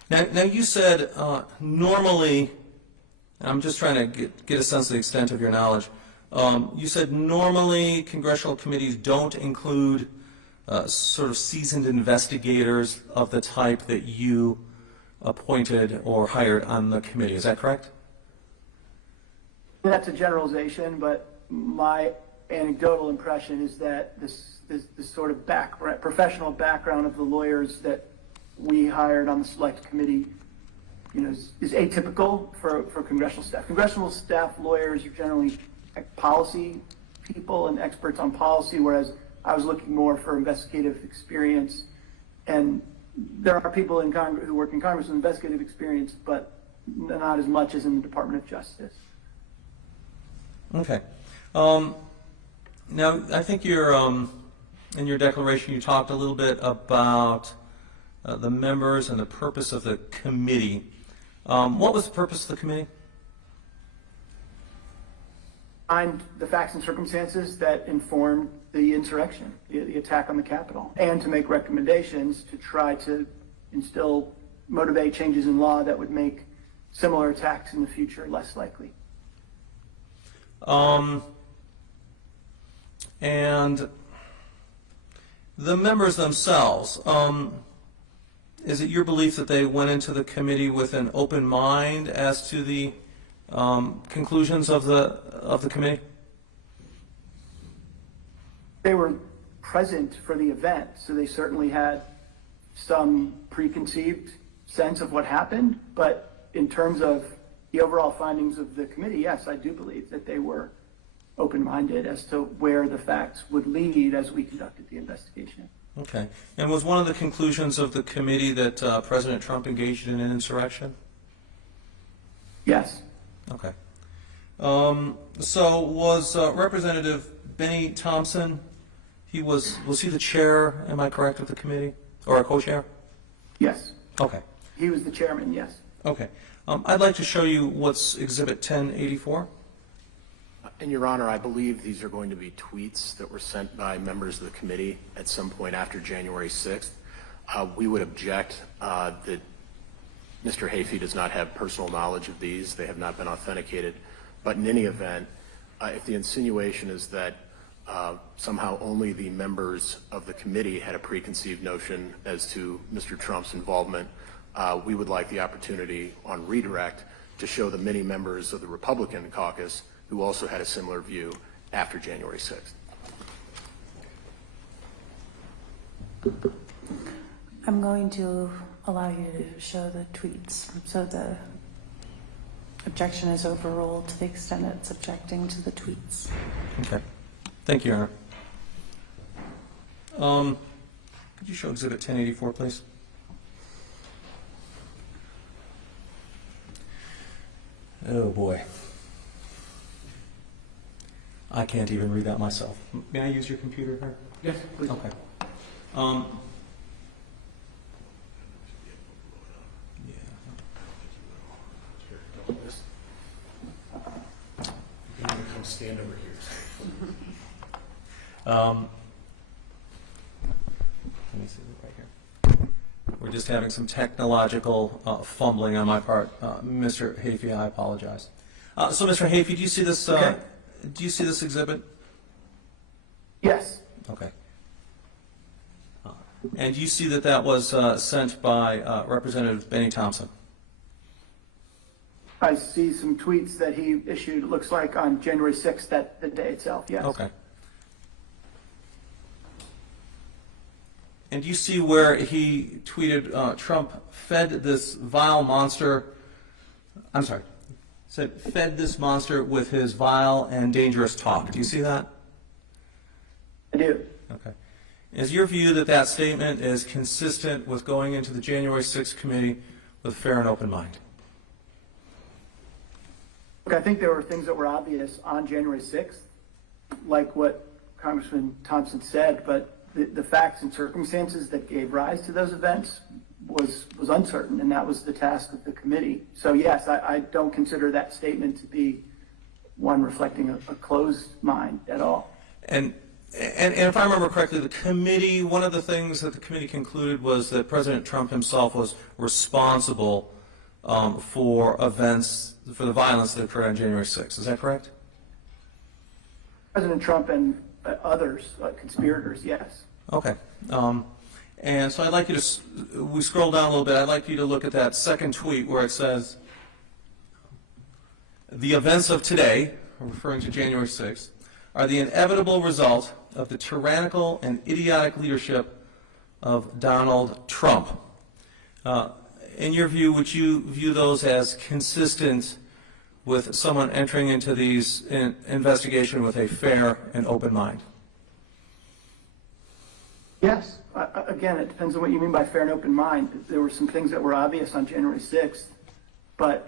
Now you said normally, and I'm just trying to get a sense of the extent of your knowledge. You said normally congressional committees don't include sort of seasoned investigators of the type that you appointed or hired on the committee. Is that correct? That's a generalization, but my anecdotal impression is that this sort of professional background of the lawyers that we hired on the select committee, is atypical for congressional staff. Congressional staff lawyers are generally policy people and experts on policy, whereas I was looking more for investigative experience. And there are people in Congress who work in Congress with investigative experience, but not as much as in the Department of Justice. Okay. Now, I think in your declaration you talked a little bit about the members and the purpose of the committee. What was the purpose of the committee? Find the facts and circumstances that informed the insurrection, the attack on the Capitol, and to make recommendations to try to motivate changes in law that would make similar attacks in the future less likely. And the members themselves, is it your belief that they went into the committee with an open mind as to the conclusions of the committee? They were present for the event, so they certainly had some preconceived sense of what happened. But in terms of the overall findings of the committee, yes, I do believe that they were open-minded as to where the facts would lead as we conducted the investigation. Okay. And was one of the conclusions of the committee that President Trump engaged in an insurrection? Yes. Okay. So was Representative Benny Thompson, was he the chair, am I correct, of the committee? Or a co-chair? Yes. Okay. He was the chairman, yes. Okay. I'd like to show you what's Exhibit 1084. And Your Honor, I believe these are going to be tweets that were sent by members of the committee at some point after January 6th. We would object that Mr. Hafey does not have personal knowledge of these. They have not been authenticated. But in any event, if the insinuation is that somehow only the members of the committee had a preconceived notion as to Mr. Trump's involvement, we would like the opportunity on redirect to show the many members of the Republican caucus who also had a similar view after January 6th. I'm going to allow you to show the tweets, so the objection is overruled to the extent it's objecting to the tweets. Okay. Thank you, Your Honor. Could you show Exhibit 1084, please? Oh, boy. I can't even read that myself. May I use your computer here? Yes, please. Okay. You can come stand over here. Let me see it right here. We're just having some technological fumbling on my part. Mr. Hafey, I apologize. So, Mr. Hafey, do you see this? Okay. Do you see this exhibit? Yes, Okay. And you see that that was sent by Representative Benny Thompson? I see some tweets that he issued, it looks like on January 6th, that the day itself, yes. Okay. And you see where he tweeted, Trump fed this vile monster, I'm sorry, said fed this monster with his vile and dangerous talk. Do you see that? I do. Okay. Is your view that that statement is consistent with going into the January 6th committee with a fair and open mind? Look, I think there were things that were obvious on January 6th, like what Congressman Thompson said, but the facts and circumstances that gave rise to those events was uncertain, and that was the task of the committee. So yes, I don't consider that statement to be one reflecting a closed mind at all. And if I remember correctly, the committee, one of the things that the committee concluded was that President Trump himself was responsible for events, for the violence that occurred on January 6th. Is that correct? President Trump and others, conspirators, yes. Okay. And so I'd like you to, we scroll down a little bit, I'd like you to look at that second tweet where it says, the events of today, referring to January 6th, are the inevitable result of the tyrannical and idiotic leadership of Donald Trump. In your view, would you view those as consistent with someone entering into these investigation with a fair and open mind? Yes. Again, it depends on what you mean by fair and open mind. There were some things that were obvious on January 6th, but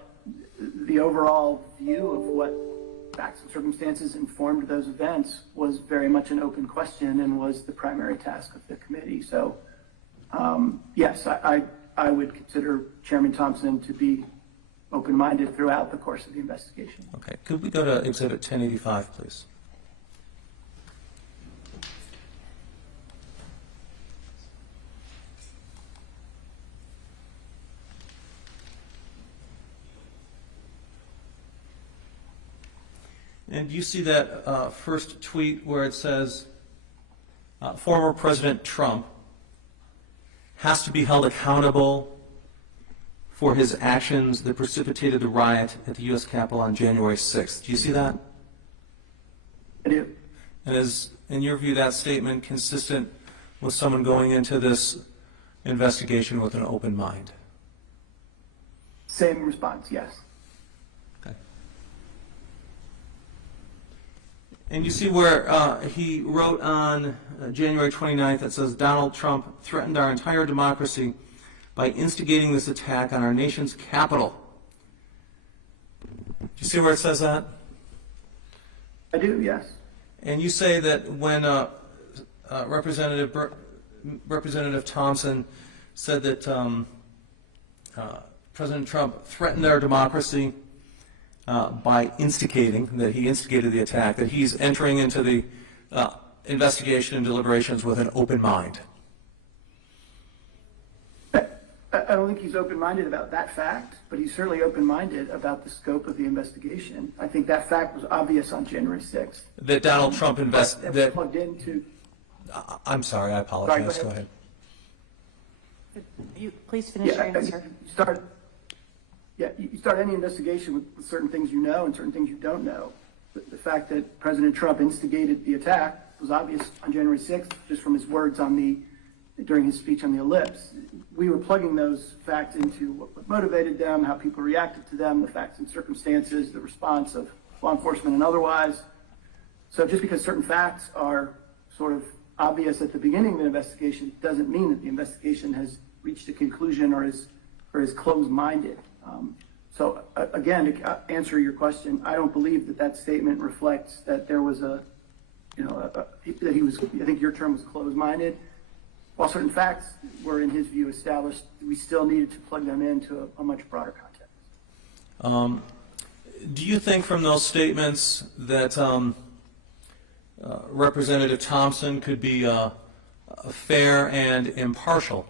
the overall view of what facts and circumstances informed those events was very much an open question and was the primary task of the committee. So, yes, I would consider Chairman Thompson to be open-minded throughout the course of the investigation. Okay. Could we go to Exhibit 1085, please? And you see that first tweet where it says, former President Trump has to be held accountable for his actions that precipitated the riot at the U.S. Capitol on January 6th. Do you see that? I do. And is, in your view, that statement consistent with someone going into this investigation with an open mind? Same response, yes. Okay. And you see where he wrote on January 29th, it says, Donald Trump threatened our entire democracy by instigating this attack on our nation's capital. Do you see where it says that? I do, yes. And you say that when Representative Thompson said that President Trump threatened our democracy by instigating, that he instigated the attack, that he's entering into the investigation and deliberations with an open mind. I don't think he's open-minded about that fact, but he's certainly open-minded about the scope of the investigation. I think that fact was obvious on January 6th. That Donald Trump that plugged into. I'm sorry, I apologize. Sorry, go ahead. You please finish your answer. You start any investigation with certain things you know and certain things you don't know. The fact that President Trump instigated the attack was obvious on January 6th, just from his words during his speech on the ellipse. We were plugging those facts into what motivated them, how people reacted to them, the facts and circumstances, the response of law enforcement and otherwise. So just because certain facts are sort of obvious at the beginning of an investigation doesn't mean that the investigation has reached a conclusion or is closed-minded. So again, to answer your question, I don't believe that statement reflects that there was that he was, I think your term was closed-minded. while certain facts were, in his view, established, we still needed to plug them into a much broader context. Do you think from those statements that Representative Thompson could be fair and impartial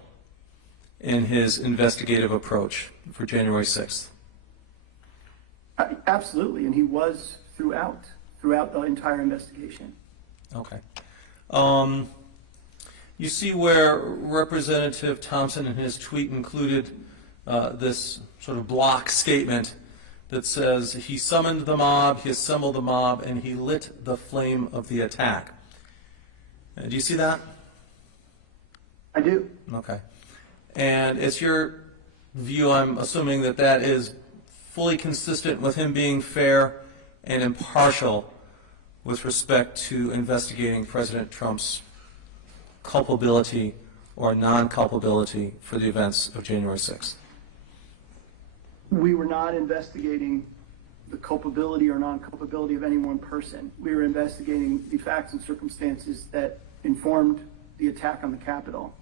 in his investigative approach for January 6th? Absolutely, and he was throughout the entire investigation. Okay. You see where Representative Thompson in his tweet included this sort of block statement that says he summoned the mob, he assembled the mob, and he lit the flame of the attack. Do you see that? I do. Okay. And it's your view, I'm assuming, that that is fully consistent with him being fair and impartial with respect to investigating President Trump's culpability or non-culpability for the events of January 6th. We were not investigating the culpability or non-culpability of any one person. We were investigating the facts and circumstances that informed the attack on the Capitol.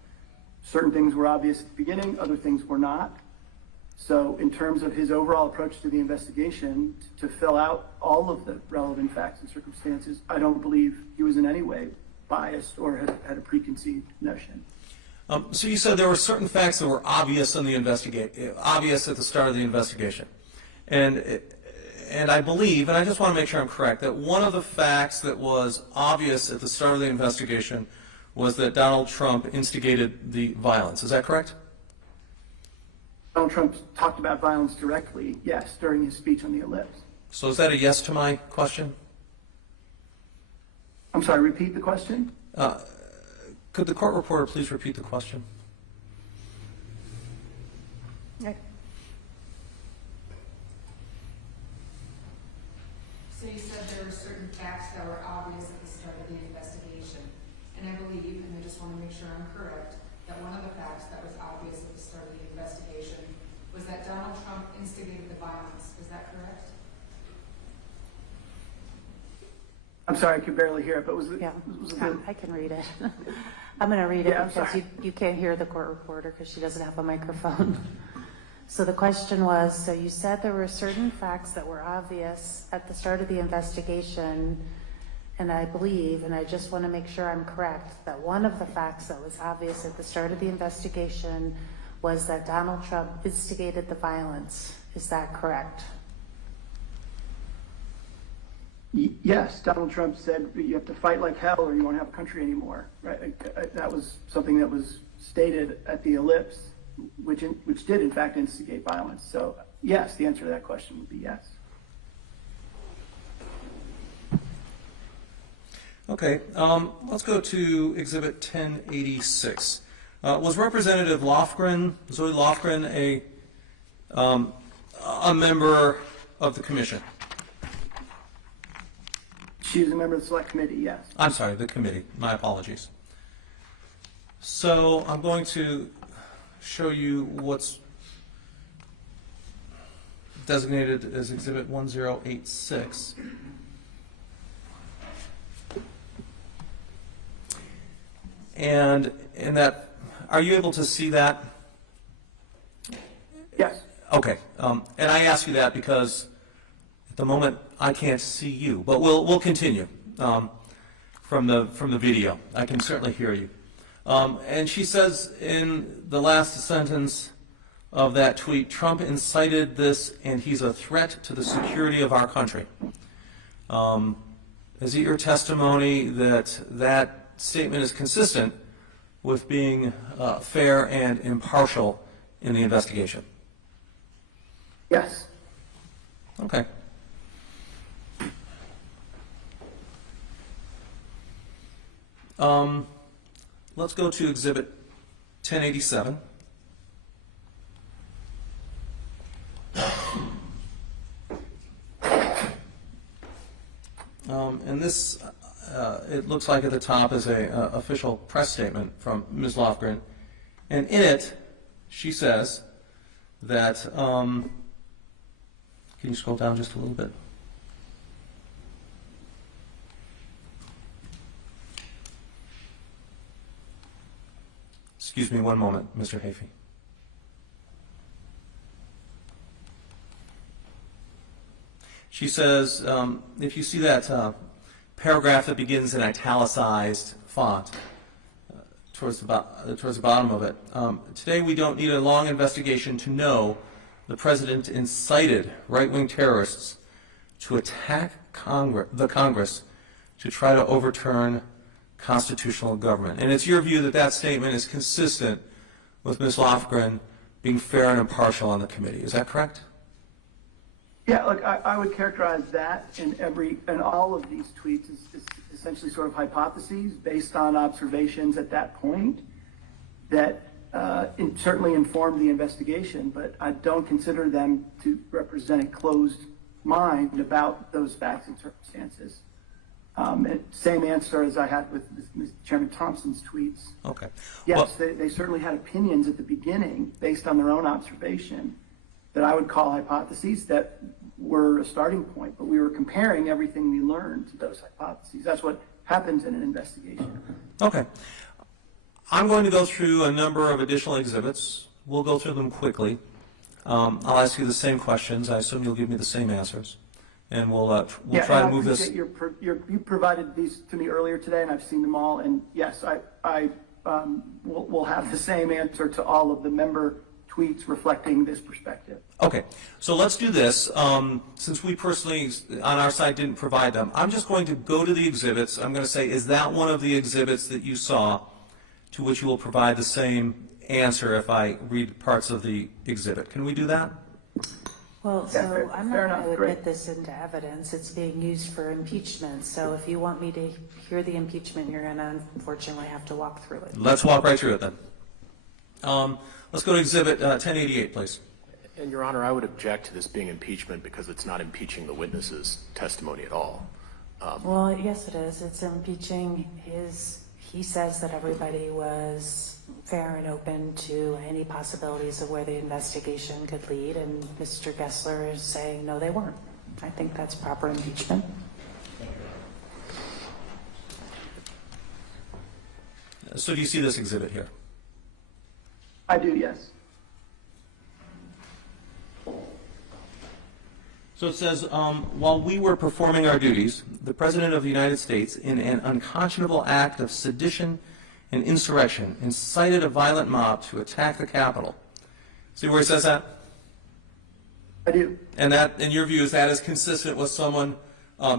Certain things were obvious at the beginning, other things were not. So in terms of his overall approach to the investigation, to fill out all of the relevant facts and circumstances, I don't believe he was in any way biased or had a preconceived notion. So you said there were certain facts that were obvious in the obvious at the start of the investigation, and I believe, and I just want to make sure I'm correct, that one of the facts that was obvious at the start of the investigation was that Donald Trump instigated the violence. Is that correct? Donald Trump talked about violence directly, yes, during his speech on the ellipse. So is that a yes to my question? I'm sorry, repeat the question? Could the court reporter please repeat the question? Okay. So you said there were certain facts that were obvious at the start of the investigation. And I believe, and I just want to make sure I'm correct, that one of the facts that was obvious at the start of the investigation was that Donald Trump instigated the violence. Is that correct? I'm sorry, I could barely hear it, but was it? Yeah, Was it I can read it. I'm going to read it Yeah, I'm because sorry. you can't hear the court reporter because she doesn't have a microphone. So the question was, so you said there were certain facts that were obvious at the start of the investigation, and I believe, and I just want to make sure I'm correct, that one of the facts that was obvious at the start of the investigation was that Donald Trump instigated the violence. Is that correct? Yes, Donald Trump said you have to fight like hell or you won't have a country anymore. Right? That was something that was stated at the ellipse, which did in fact instigate violence. So yes, the answer to that question would be yes. Okay, let's go to Exhibit 1086. Was Representative Lofgren, Zoe Lofgren, a member of the commission? She was a member of the select committee, yes. I'm sorry, the committee. My apologies. So I'm going to show you what's designated as Exhibit 1086. And in that, are you able to see that? Yes. Okay, and I ask you that because at the moment I can't see you, but we'll continue from the video. I can certainly hear you. And she says in the last sentence of that tweet, Trump incited this and he's a threat to the security of our country. Is it your testimony that that statement is consistent with being fair and impartial in the investigation? Yes. Okay. Let's go to Exhibit 1087. And this, it looks like at the top is a official press statement from Ms. Lofgren. And in it, she says that, can you scroll down just a little bit? Excuse me one moment, Mr. Hafey. She says, if you see that paragraph that begins in italicized font towards the bottom of it, today we don't need a long investigation to know the president incited right-wing terrorists to attack the Congress to try to overturn constitutional government. And it's your view that that statement is consistent with Ms. Lofgren being fair and impartial on the committee. Is that correct? Yeah, look, I would characterize that in all of these tweets as essentially sort of hypotheses based on observations at that point that certainly informed the investigation, but I don't consider them to represent a closed mind about those facts and circumstances. Same answer as I had with Chairman Thompson's tweets. Okay. Yes, Well, they certainly had opinions at the beginning based on their own observation that I would call hypotheses that were a starting point, but we were comparing everything we learned to those hypotheses. That's what happens in an investigation. okay. I'm going to go through a number of additional exhibits. We'll go through them quickly. I'll ask you the same questions. I assume you'll give me the same answers. And we'll try to move this. You provided these to me earlier today, and I've seen them all. And yes, we'll have the same answer to all of the member tweets reflecting this perspective. Okay, so let's do this. Since we personally, on our side, didn't provide them, I'm just going to go to the exhibits. I'm going to say, is that one of the exhibits that you saw to which you will provide the same answer if I read parts of the exhibit? Can we do that? Well, Yeah, so I'm fair not enough, going to great. admit this into evidence. It's being used for impeachment. So if you want me to hear the impeachment, you're going to unfortunately have to walk through it. Let's walk right through it then. Let's go to exhibit 1088, please. And Your Honor, I would object to this being impeachment because it's not impeaching the witness's testimony at all. Well, yes, it is. It's impeaching he says that everybody was fair and open to any possibilities of where the investigation could lead, and Mr. Gessler is saying, no, they weren't. I think that's proper impeachment. So do you see this exhibit here? I do, yes. So it says, while we were performing our duties, the President of the United States, in an unconscionable act of sedition and insurrection, incited a violent mob to attack the Capitol. See where it says that? I do. And that, in your view, that is consistent with someone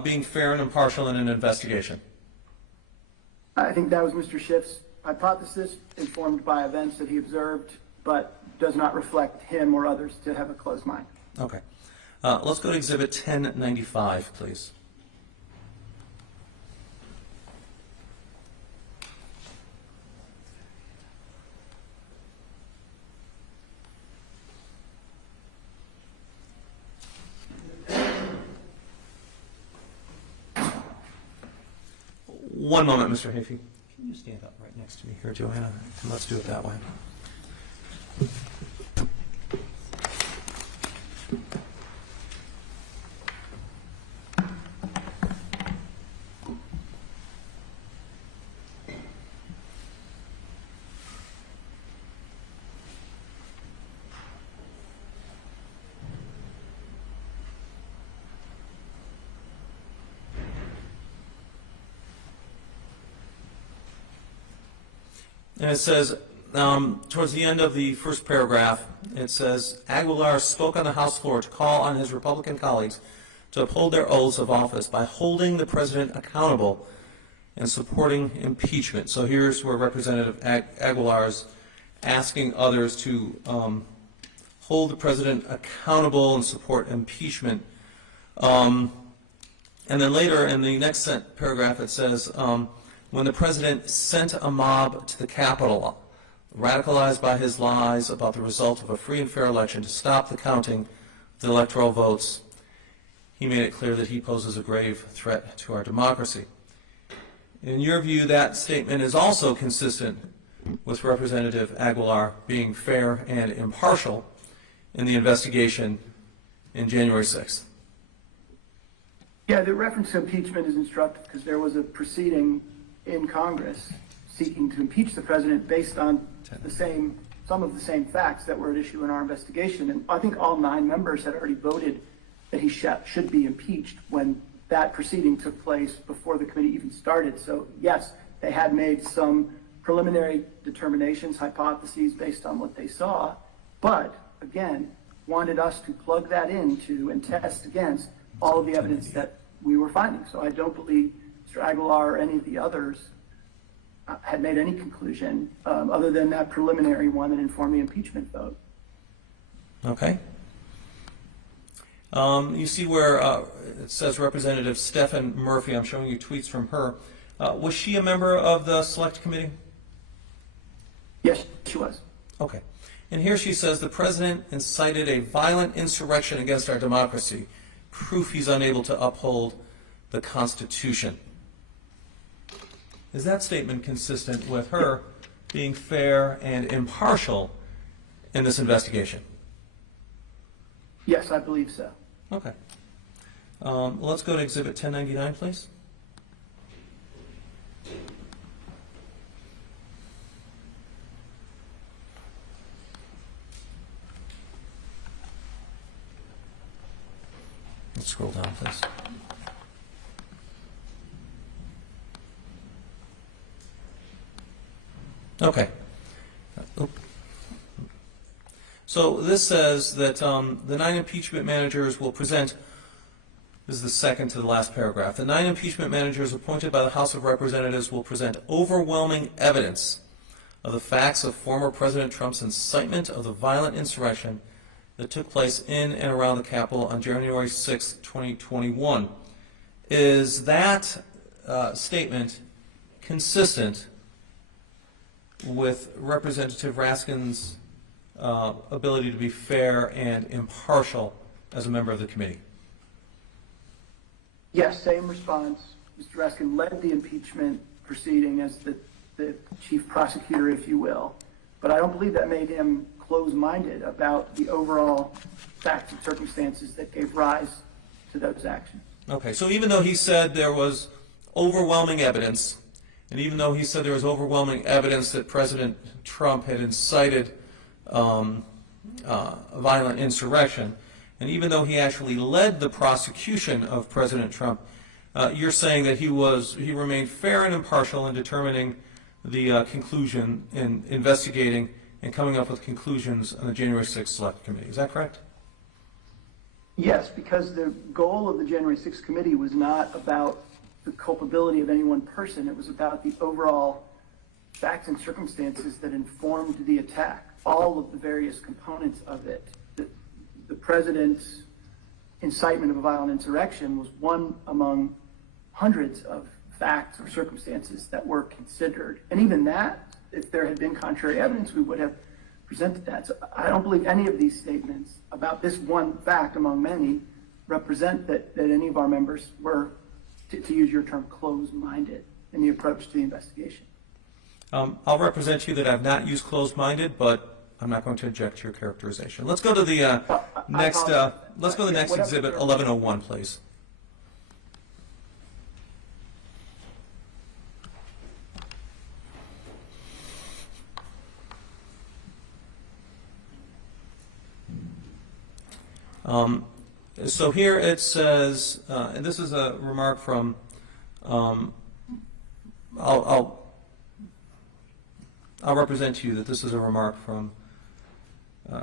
being fair and impartial in an investigation? I think that was Mr. Schiff's hypothesis, informed by events that he observed, but does not reflect him or others to have a closed mind. Okay. Let's go to exhibit 1095, please. One moment, Mr. Hafey. Can you stand up right next to me here, Joanna? And let's do it that way. And it says, towards the end of the first paragraph, it says, Aguilar spoke on the House floor to call on his Republican colleagues to uphold their oaths of office by holding the president accountable and supporting impeachment. So here's where Representative Aguilar is asking others to hold the president accountable and support impeachment. And then later in the next paragraph it says, when the president sent a mob to the Capitol, radicalized by his lies about the result of a free and fair election to stop the counting of the electoral votes, he made it clear that he poses a grave threat to our democracy. In your view, that statement is also consistent with Representative Aguilar being fair and impartial in the investigation in January 6th. Yeah, the reference to impeachment is instructive because there was a proceeding in Congress seeking to impeach the president based on some of the same facts that were at issue in our investigation. And I think all 9 members had already voted that he should be impeached when that proceeding took place before the committee even started. So yes, they had made some preliminary determinations, hypotheses based on what they saw, but again, wanted us to plug that into and test against all of the evidence that we were finding. So I don't believe Mr. Aguilar or any of the others had made any conclusion other than that preliminary one that informed the impeachment vote. Okay. You see where it says Representative Stephen Murphy. I'm showing you tweets from her. Was she a member of the select committee? Yes, she was. Okay. And here she says the president incited a violent insurrection against our democracy, proof he's unable to uphold the Constitution. Is that statement consistent with her being fair and impartial in this investigation? Yes, I believe so. Okay. Let's go to Exhibit 1099, please. Let's scroll down, please. Okay. So this says that the 9 impeachment managers will present, this is the second to the last paragraph, the 9 impeachment managers appointed by the House of Representatives will present overwhelming evidence of the facts of former President Trump's incitement of the violent insurrection that took place in and around the Capitol on January 6, 2021. Is that statement consistent with Representative Raskin's ability to be fair and impartial as a member of the committee? Yes, same response. Mr. Raskin led the impeachment proceeding as the chief prosecutor, if you will. But I don't believe that made him close-minded about the overall facts and circumstances that gave rise to those actions. Okay, so even though he said there was overwhelming evidence, and even though he said there was overwhelming evidence that President Trump had incited a violent insurrection, and even though he actually led the prosecution of President Trump, you're saying that he remained fair and impartial in determining the conclusion, in investigating and coming up with conclusions on the January 6th Select Committee. Is that correct? Yes, because the goal of the January 6th committee was not about the culpability of any one person. It was about the overall facts and circumstances that informed the attack, all of the various components of it. The president's incitement of a violent insurrection was one among hundreds of facts or circumstances that were considered. And even that, if there had been contrary evidence, we would have presented that. So I don't believe any of these statements about this one fact among many represent that any of our members were, to use your term, closed-minded in the approach to the investigation. I'll represent to you that I've not used closed-minded, but I'm not going to object to your characterization. Let's go to the next. Let's go to the next exhibit, 1101, please. So here it says, and this is a remark from, I'll represent to you that this is a remark from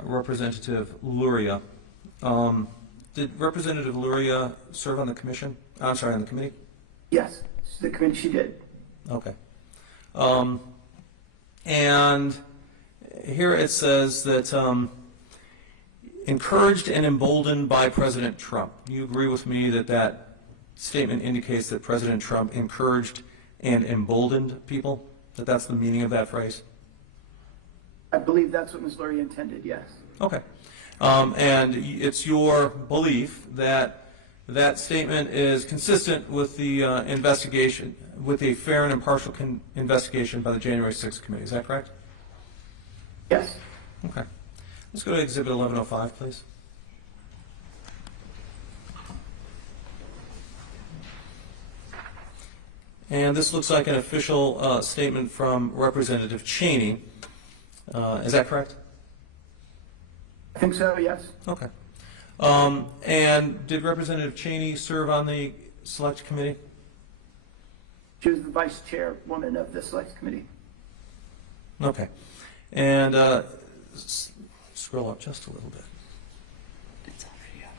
Representative Luria. Did Representative Luria serve on the commission? I'm sorry, on the committee? Yes, the committee she did. Okay. And here it says that encouraged and emboldened by President Trump. You agree with me that that statement indicates that President Trump encouraged and emboldened people? That that's the meaning of that phrase? I believe that's what Ms. Luria intended, yes. Okay. And it's your belief that that statement is consistent with the investigation, with a fair and impartial investigation by the January 6th committee. Is that correct? Yes. Okay. Let's go to Exhibit 1105, please. And this looks like an official statement from Representative Cheney. Is that correct? I think so, yes. Okay. And did Representative Cheney serve on the Select Committee? She was the vice chairwoman of the Select Committee. Okay. And scroll up just a little bit. It's already up.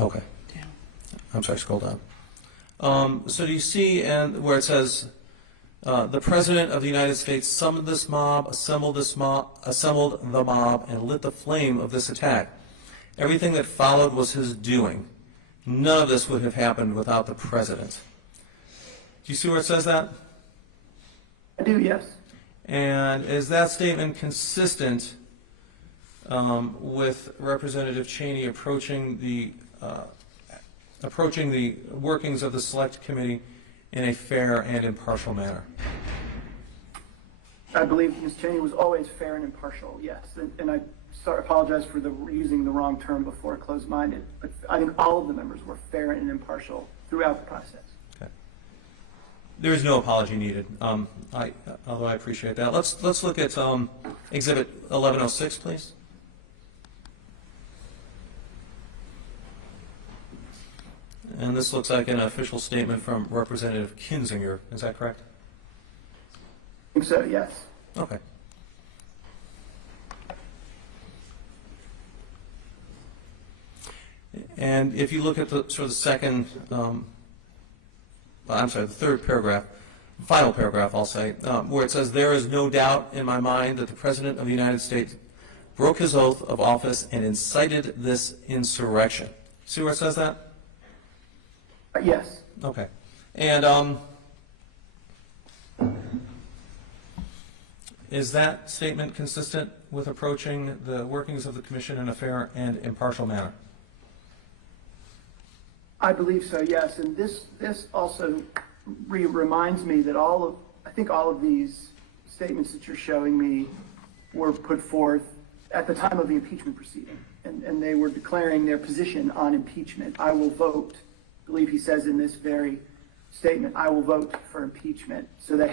Okay. Down. I'm sorry, scroll down. So do you see where it says, the President of the United States summoned this mob, assembled the mob, and lit the flame of this attack. Everything that followed was his doing. None of this would have happened without the President. Do you see where it says that? I do, yes. And is that statement consistent with Representative Cheney approaching the workings of the Select Committee in a fair and impartial manner? I believe Ms. Cheney was always fair and impartial, yes. And I apologize for using the wrong term before, closed-minded. But I think all of the members were fair and impartial throughout the process. Okay. There is no apology needed. Although I appreciate that. Let's look at Exhibit 1106, please. And this looks like an official statement from Representative Kinzinger. Is that correct? I think so, yes. Okay. And if you look at the sort of the second, the third paragraph, final paragraph, I'll say, where it says, "There is no doubt in my mind that the President of the United States broke his oath of office and incited this insurrection." See where it says that? Yes. Okay. And is that statement consistent with approaching the workings of the Commission in a fair and impartial manner? I believe so, yes. And this also reminds me that I think all of these statements that you're showing me were put forth at the time of the impeachment proceeding. And they were declaring their position on impeachment. I will vote, I believe he says in this very statement, I will vote for impeachment. So he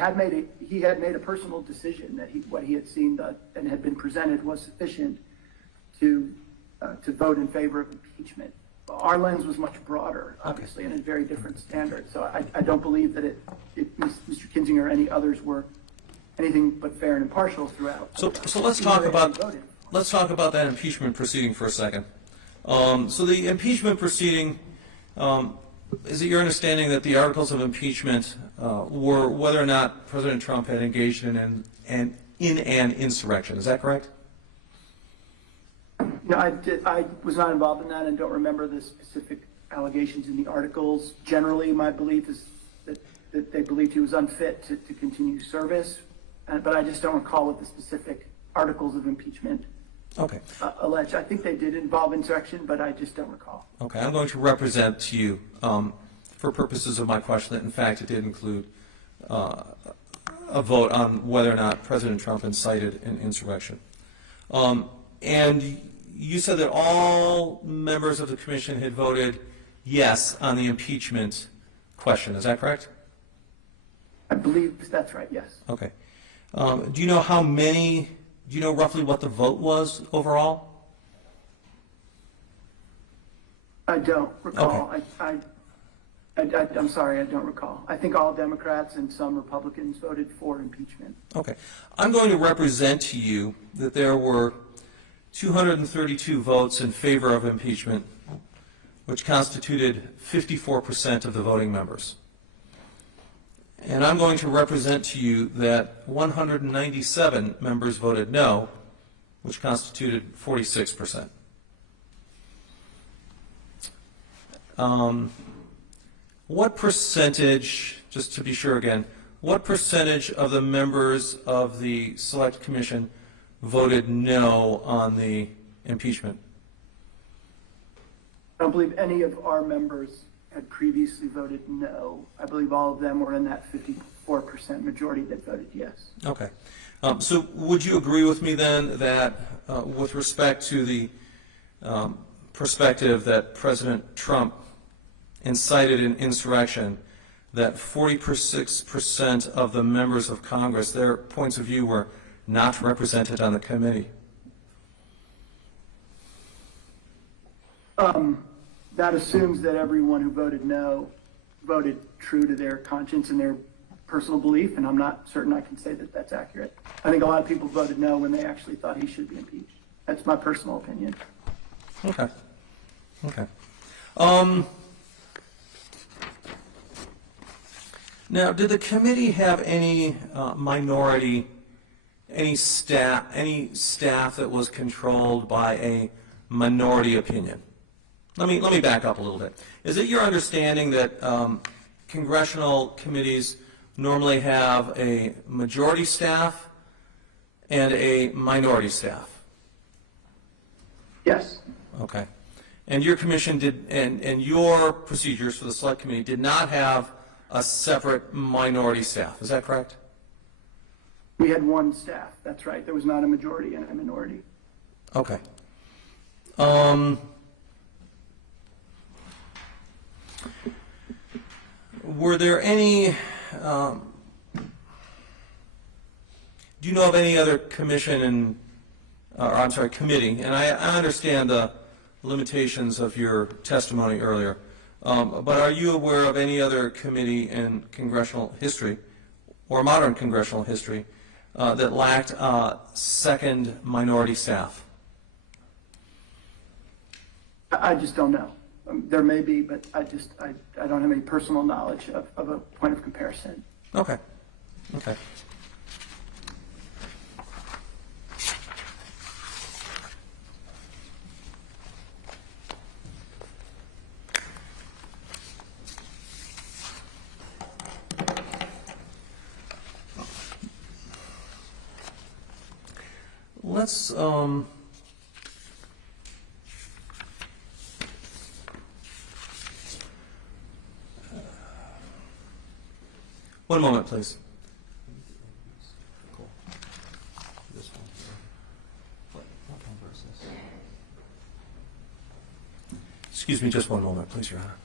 had made a personal decision that what he had seen and had been presented was sufficient to vote in favor of impeachment. Our lens was much broader, obviously, and a very different standard. So I don't believe that Mr. Kinzinger or any others were anything but fair and impartial throughout. So let's talk about that impeachment proceeding for a second. So the impeachment proceeding, is it your understanding that the articles of impeachment were whether or not President Trump had engaged in an insurrection? Is that correct? No, I was not involved in that and don't remember the specific allegations in the articles. Generally, my belief is that they believed he was unfit to continue service, but I just don't recall what the specific articles of impeachment allege. I think they did involve insurrection, but I just don't recall. Okay, I'm going to represent to you, for purposes of my question, that in fact it did include a vote on whether or not President Trump incited an insurrection. And you said that all members of the commission had voted yes on the impeachment question. Is that correct? I believe that's right, yes. Okay. Do you know do you know roughly what the vote was overall? I don't recall. Okay. I'm sorry, I don't recall. I think all Democrats and some Republicans voted for impeachment. Okay. I'm going to represent to you that there were 232 votes in favor of impeachment, which constituted 54% of the voting members. And I'm going to represent to you that 197 members voted no, which constituted 46%. What percentage, just to be sure again, what percentage of the members of the Select Commission voted no on the impeachment? I don't believe any of our members had previously voted no. I believe all of them were in that 54% majority that voted yes. Okay. So would you agree with me then that with respect to the perspective that President Trump incited an insurrection, that 46% of the members of Congress, their points of view were not represented on the committee. That assumes that everyone who voted no voted true to their conscience and their personal belief, and I'm not certain I can say that that's accurate. I think a lot of people voted no when they actually thought he should be impeached. That's my personal opinion. Okay. Okay. Now, did the committee have any minority, any staff that was controlled by a minority opinion? Let me back up a little bit. Is it your understanding that congressional committees normally have a majority staff and a minority staff? Yes. Okay. And your commission did, and your procedures for the select committee did not have a separate minority staff, is that correct? We had one staff, that's right. There was not a majority and a minority. Okay. Were there any, do you know of any other commission and, or I'm sorry, committee, and I understand the limitations of your testimony earlier, but are you aware of any other committee in congressional history or modern congressional history that lacked second minority staff? I just don't know. There may be, but I don't have any personal knowledge of a point of comparison. Okay. Okay. Let's one moment, please. This one. What number is this? Excuse me just one moment, please, Your Honor.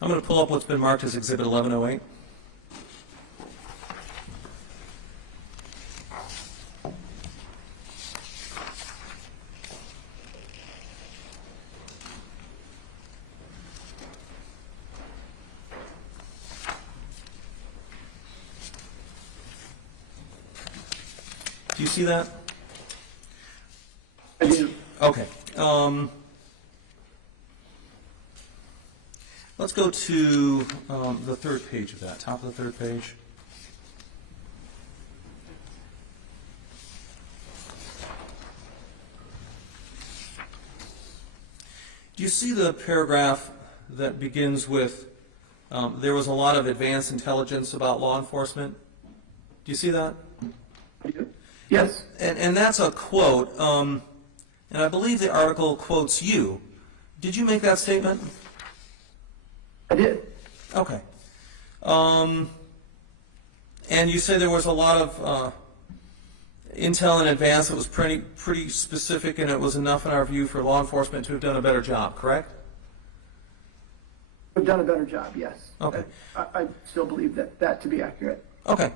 I'm going to pull up what's been marked as Exhibit 1108. Do you see that? I do. Okay. Let's go to the third page of that, top of the third page. Do you see the paragraph that begins with, there was a lot of advanced intelligence about law enforcement? Do you see that? I do. Yes. And that's a quote, and I believe the article quotes you. Did you make that statement? I did. Okay. And you say there was a lot of intel in advance that was pretty specific, and it was enough in our view for law enforcement to have done a better job, correct? We've done a better job, yes. Okay. I still believe that to be accurate. Okay.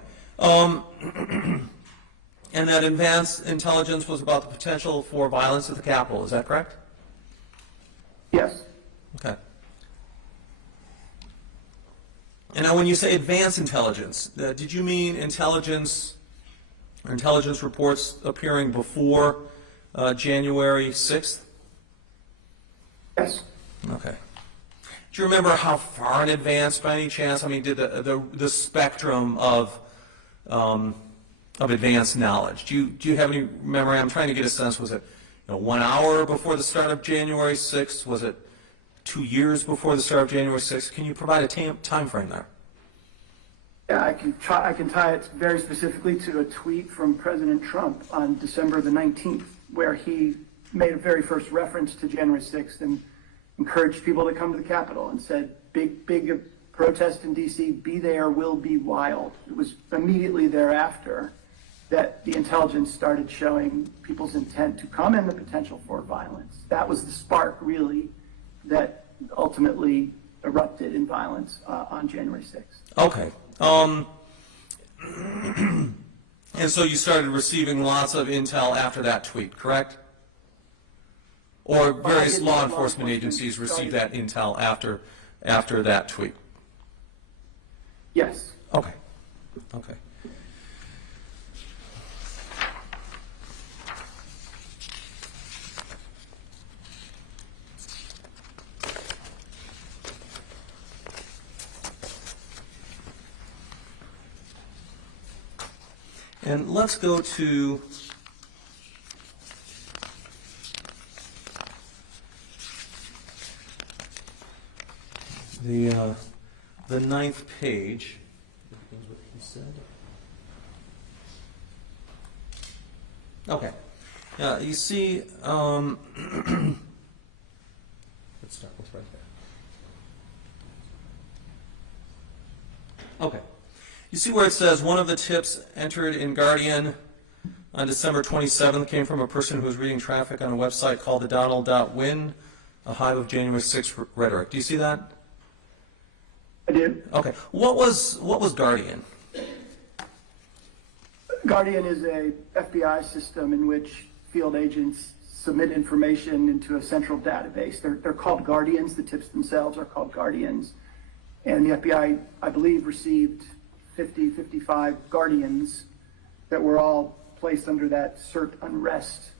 And that advanced intelligence was about the potential for violence at the Capitol, is that correct? Yes. Okay. And now when you say advanced intelligence, did you mean intelligence or intelligence reports appearing before January 6th? Yes. Okay. Do you remember how far in advance, by any chance? I mean, did the spectrum of advanced knowledge? Do you have any memory? I'm trying to get a sense. Was it 1 hour before the start of January 6th? Was it 2 years before the start of January 6th? Can you provide a time frame there? Yeah, I can tie it very specifically to a tweet from President Trump on December the 19th, where he made a very first reference to January 6th and encouraged people to come to the Capitol and said, big protest in DC, be there, will be wild. It was immediately thereafter that the intelligence started showing people's intent to come and the potential for violence. That was the spark, really, that ultimately erupted in violence on January 6th. Okay. And so you started receiving lots of intel after that tweet, correct? Or various law enforcement agencies received that intel after that tweet? Yes. Okay. Okay. And let's go to the 9th page. That's what he said. Okay. You see, let's start with right there. Okay. You see where it says one of the tips entered in Guardian on December 27th came from a person who was reading traffic on a website called the Donald.win, a hive of January 6th rhetoric. Do you see that? I did. Okay. What was Guardian? Guardian is a FBI system in which field agents submit information into a central database. They're called Guardians. The tips themselves are called Guardians. And the FBI, I believe, received 55 Guardians that were all placed under that CERT unrest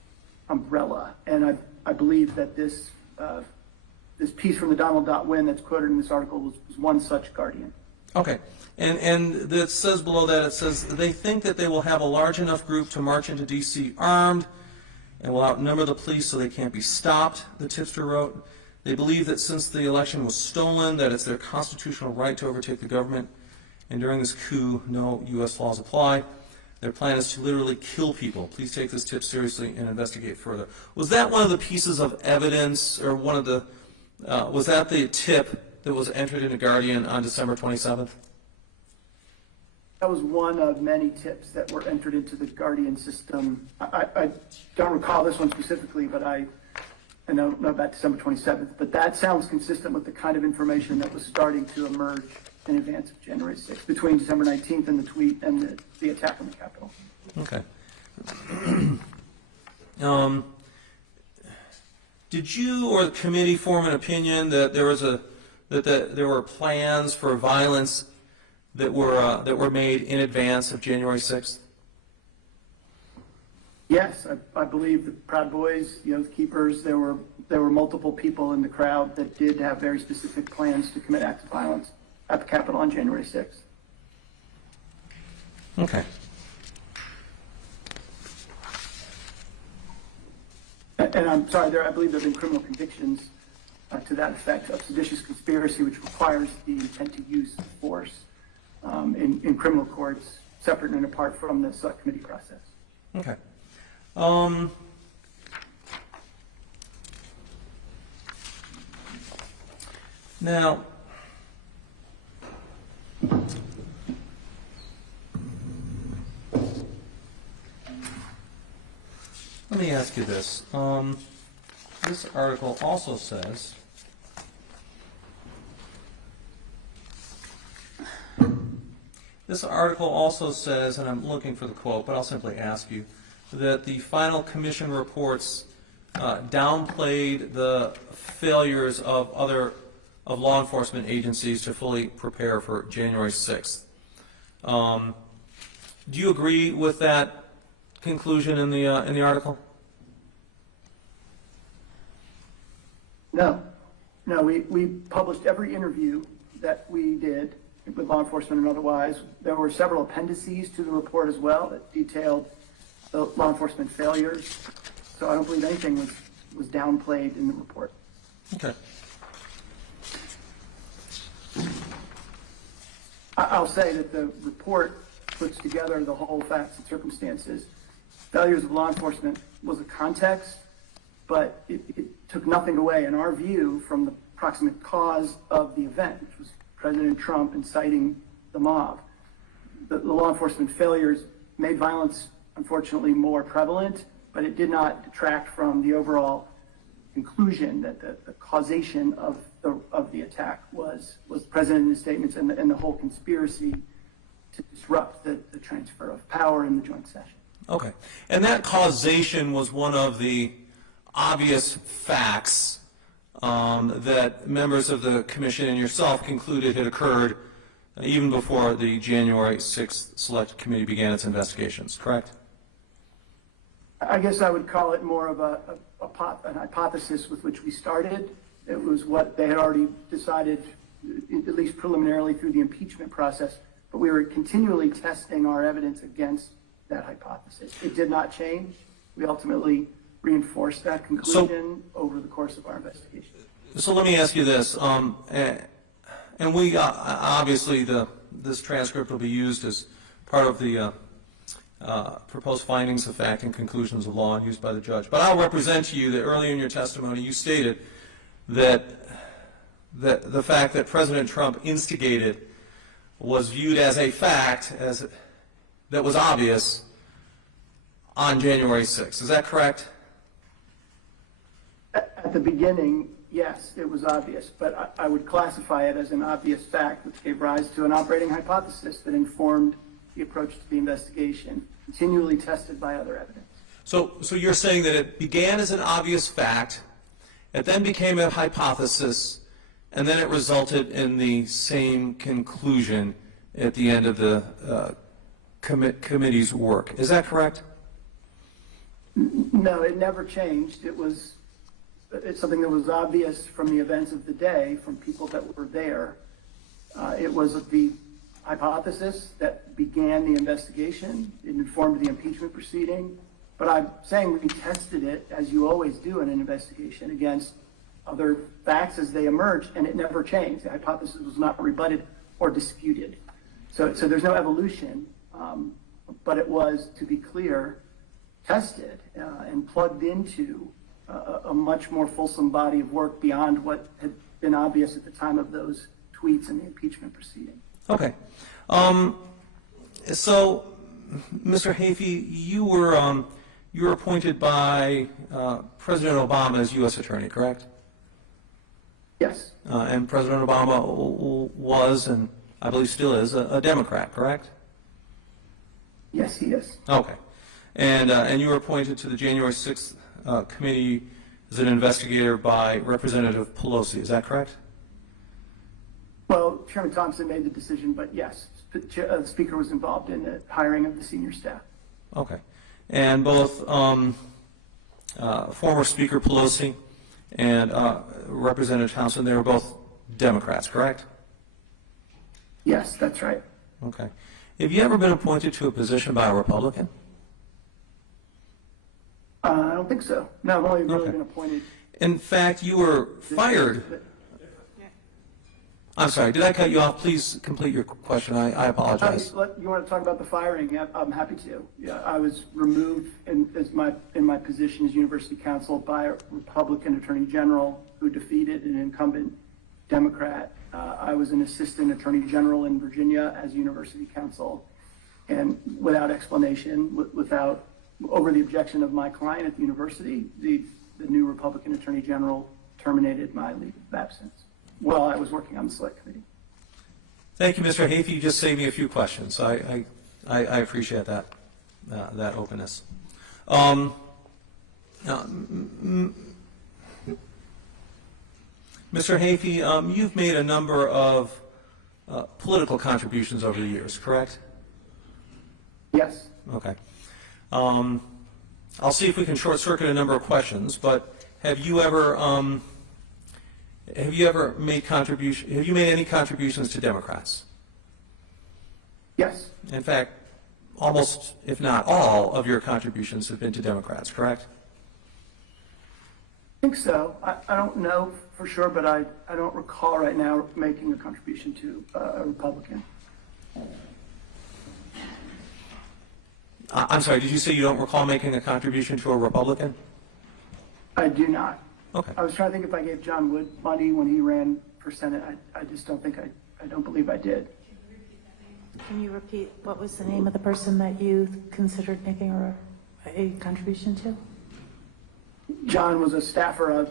umbrella. And I believe that this piece from the Donald.win that's quoted in this article was one such Guardian. Okay. And it says below that, it says, they think that they will have a large enough group to march into D.C. armed and will outnumber the police so they can't be stopped, the tipster wrote. They believe that since the election was stolen, that it's their constitutional right to overtake the government. And during this coup, no U.S. laws apply. Their plan is to literally kill people. Please take this tip seriously and investigate further. Was that one of the pieces of evidence, or one of the, was that the tip that was entered into Guardian on December 27th? That was one of many tips that were entered into the Guardian system. I don't recall this one specifically, but I know about December 27th. But that sounds consistent with the kind of information that was starting to emerge in advance of January 6th, between December 19th and the tweet and the attack on the Capitol. Okay. Did you or the committee form an opinion that there was there were plans for violence that were made in advance of January 6th? Yes, I believe the Proud Boys, the Oath Keepers, there were multiple people in the crowd that did have very specific plans to commit acts of violence at the Capitol on January 6th. Okay. And I'm sorry, I believe there have been criminal convictions to that effect of seditious conspiracy, which requires the intent to use force in criminal courts, separate and apart from the select committee process. Okay. Now, let me ask you this. This article also says, and I'm looking for the quote, but I'll simply ask you, that the final commission reports downplayed the failures of law enforcement agencies to fully prepare for January 6th. Do you agree with that conclusion in the article? No, we published every interview that we did with law enforcement and otherwise. There were several appendices to the report as well that detailed the law enforcement failures. So I don't believe anything was downplayed in the report. Okay. I'll say that the report puts together the whole facts and circumstances. Failures of law enforcement was a context, but it took nothing away, in our view, from the proximate cause of the event, which was President Trump inciting the mob. The law enforcement failures made violence, unfortunately, more prevalent, but it did not detract from the overall conclusion that the causation of the attack was the president in his statements and the whole conspiracy to disrupt the transfer of power in the joint session. Okay. And that causation was one of the obvious facts that members of the commission and yourself concluded had occurred even before the January 6th Select Committee began its investigations, correct? I guess I would call it more of an hypothesis with which we started. It was what they had already decided, at least preliminarily through the impeachment process, but we were continually testing our evidence against that hypothesis. It did not change. We ultimately reinforced that conclusion over the course of our investigation. So let me ask you this, and we obviously this transcript will be used as part of the proposed findings of fact and conclusions of law and used by the judge. But I'll represent to you that earlier in your testimony you stated that the fact that President Trump instigated was viewed as a fact that was obvious on January 6th. Is that correct? At the beginning, yes, it was obvious, but I would classify it as an obvious fact which gave rise to an operating hypothesis that informed the approach to the investigation, continually tested by other evidence. So you're saying that it began as an obvious fact, it then became a hypothesis, and then it resulted in the same conclusion at the end of the committee's work. Is that correct? No, it never changed. It's something that was obvious from the events of the day, from people that were there. It was the hypothesis that began the investigation. It informed the impeachment proceeding. But I'm saying we tested it, as you always do in an investigation, against other facts as they emerged, and it never changed. The hypothesis was not rebutted or disputed. So there's no evolution, but it was, to be clear, tested and plugged into a much more fulsome body of work beyond what had been obvious at the time of those tweets in the impeachment proceeding. Okay. So, Mr. Hafey, you were appointed by President Obama as U.S. Attorney, correct? Yes. And President Obama was, and I believe still is, a Democrat, correct? Yes, he is. Okay. And you were appointed to the January 6th committee as an investigator by Representative Pelosi, is that correct? Well, Chairman Thompson made the decision, but yes, the Speaker was involved in the hiring of the senior staff. Okay. And both former Speaker Pelosi and Representative Thompson, they were both Democrats, correct? Yes, that's right. Okay. Have you ever been appointed to a position by a Republican? I don't think so. No, I've only really been appointed. In fact, you were fired. I'm sorry, did I cut you off? Please complete your question. I apologize. You want to talk about the firing? Yeah, I'm happy to. Yeah, I was removed in my position as University Counsel by a Republican Attorney General who defeated an incumbent Democrat. I was an Assistant Attorney General in Virginia as University Counsel, and without explanation, over the objection of my client at the university, the new Republican Attorney General terminated my leave of absence while I was working on the Select Committee. Thank you, Mr. Hafey. You just saved me a few questions. I appreciate that openness. Mr. Hafey, you've made a number of political contributions over the years, correct? Yes. Okay. I'll see if we can short circuit a number of questions, but have you made any contributions to Democrats? Yes. In fact, almost, if not all, of your contributions have been to Democrats, correct? I think so. I don't know for sure, but I don't recall right now making a contribution to a Republican. I'm sorry, did you say you don't recall making a contribution to a Republican? I do not. Okay. I was trying to think if I gave John Wood money when he ran for Senate. I just don't think I don't believe I did. Can you repeat, what was the name of the person that you considered making a contribution to? John was a staffer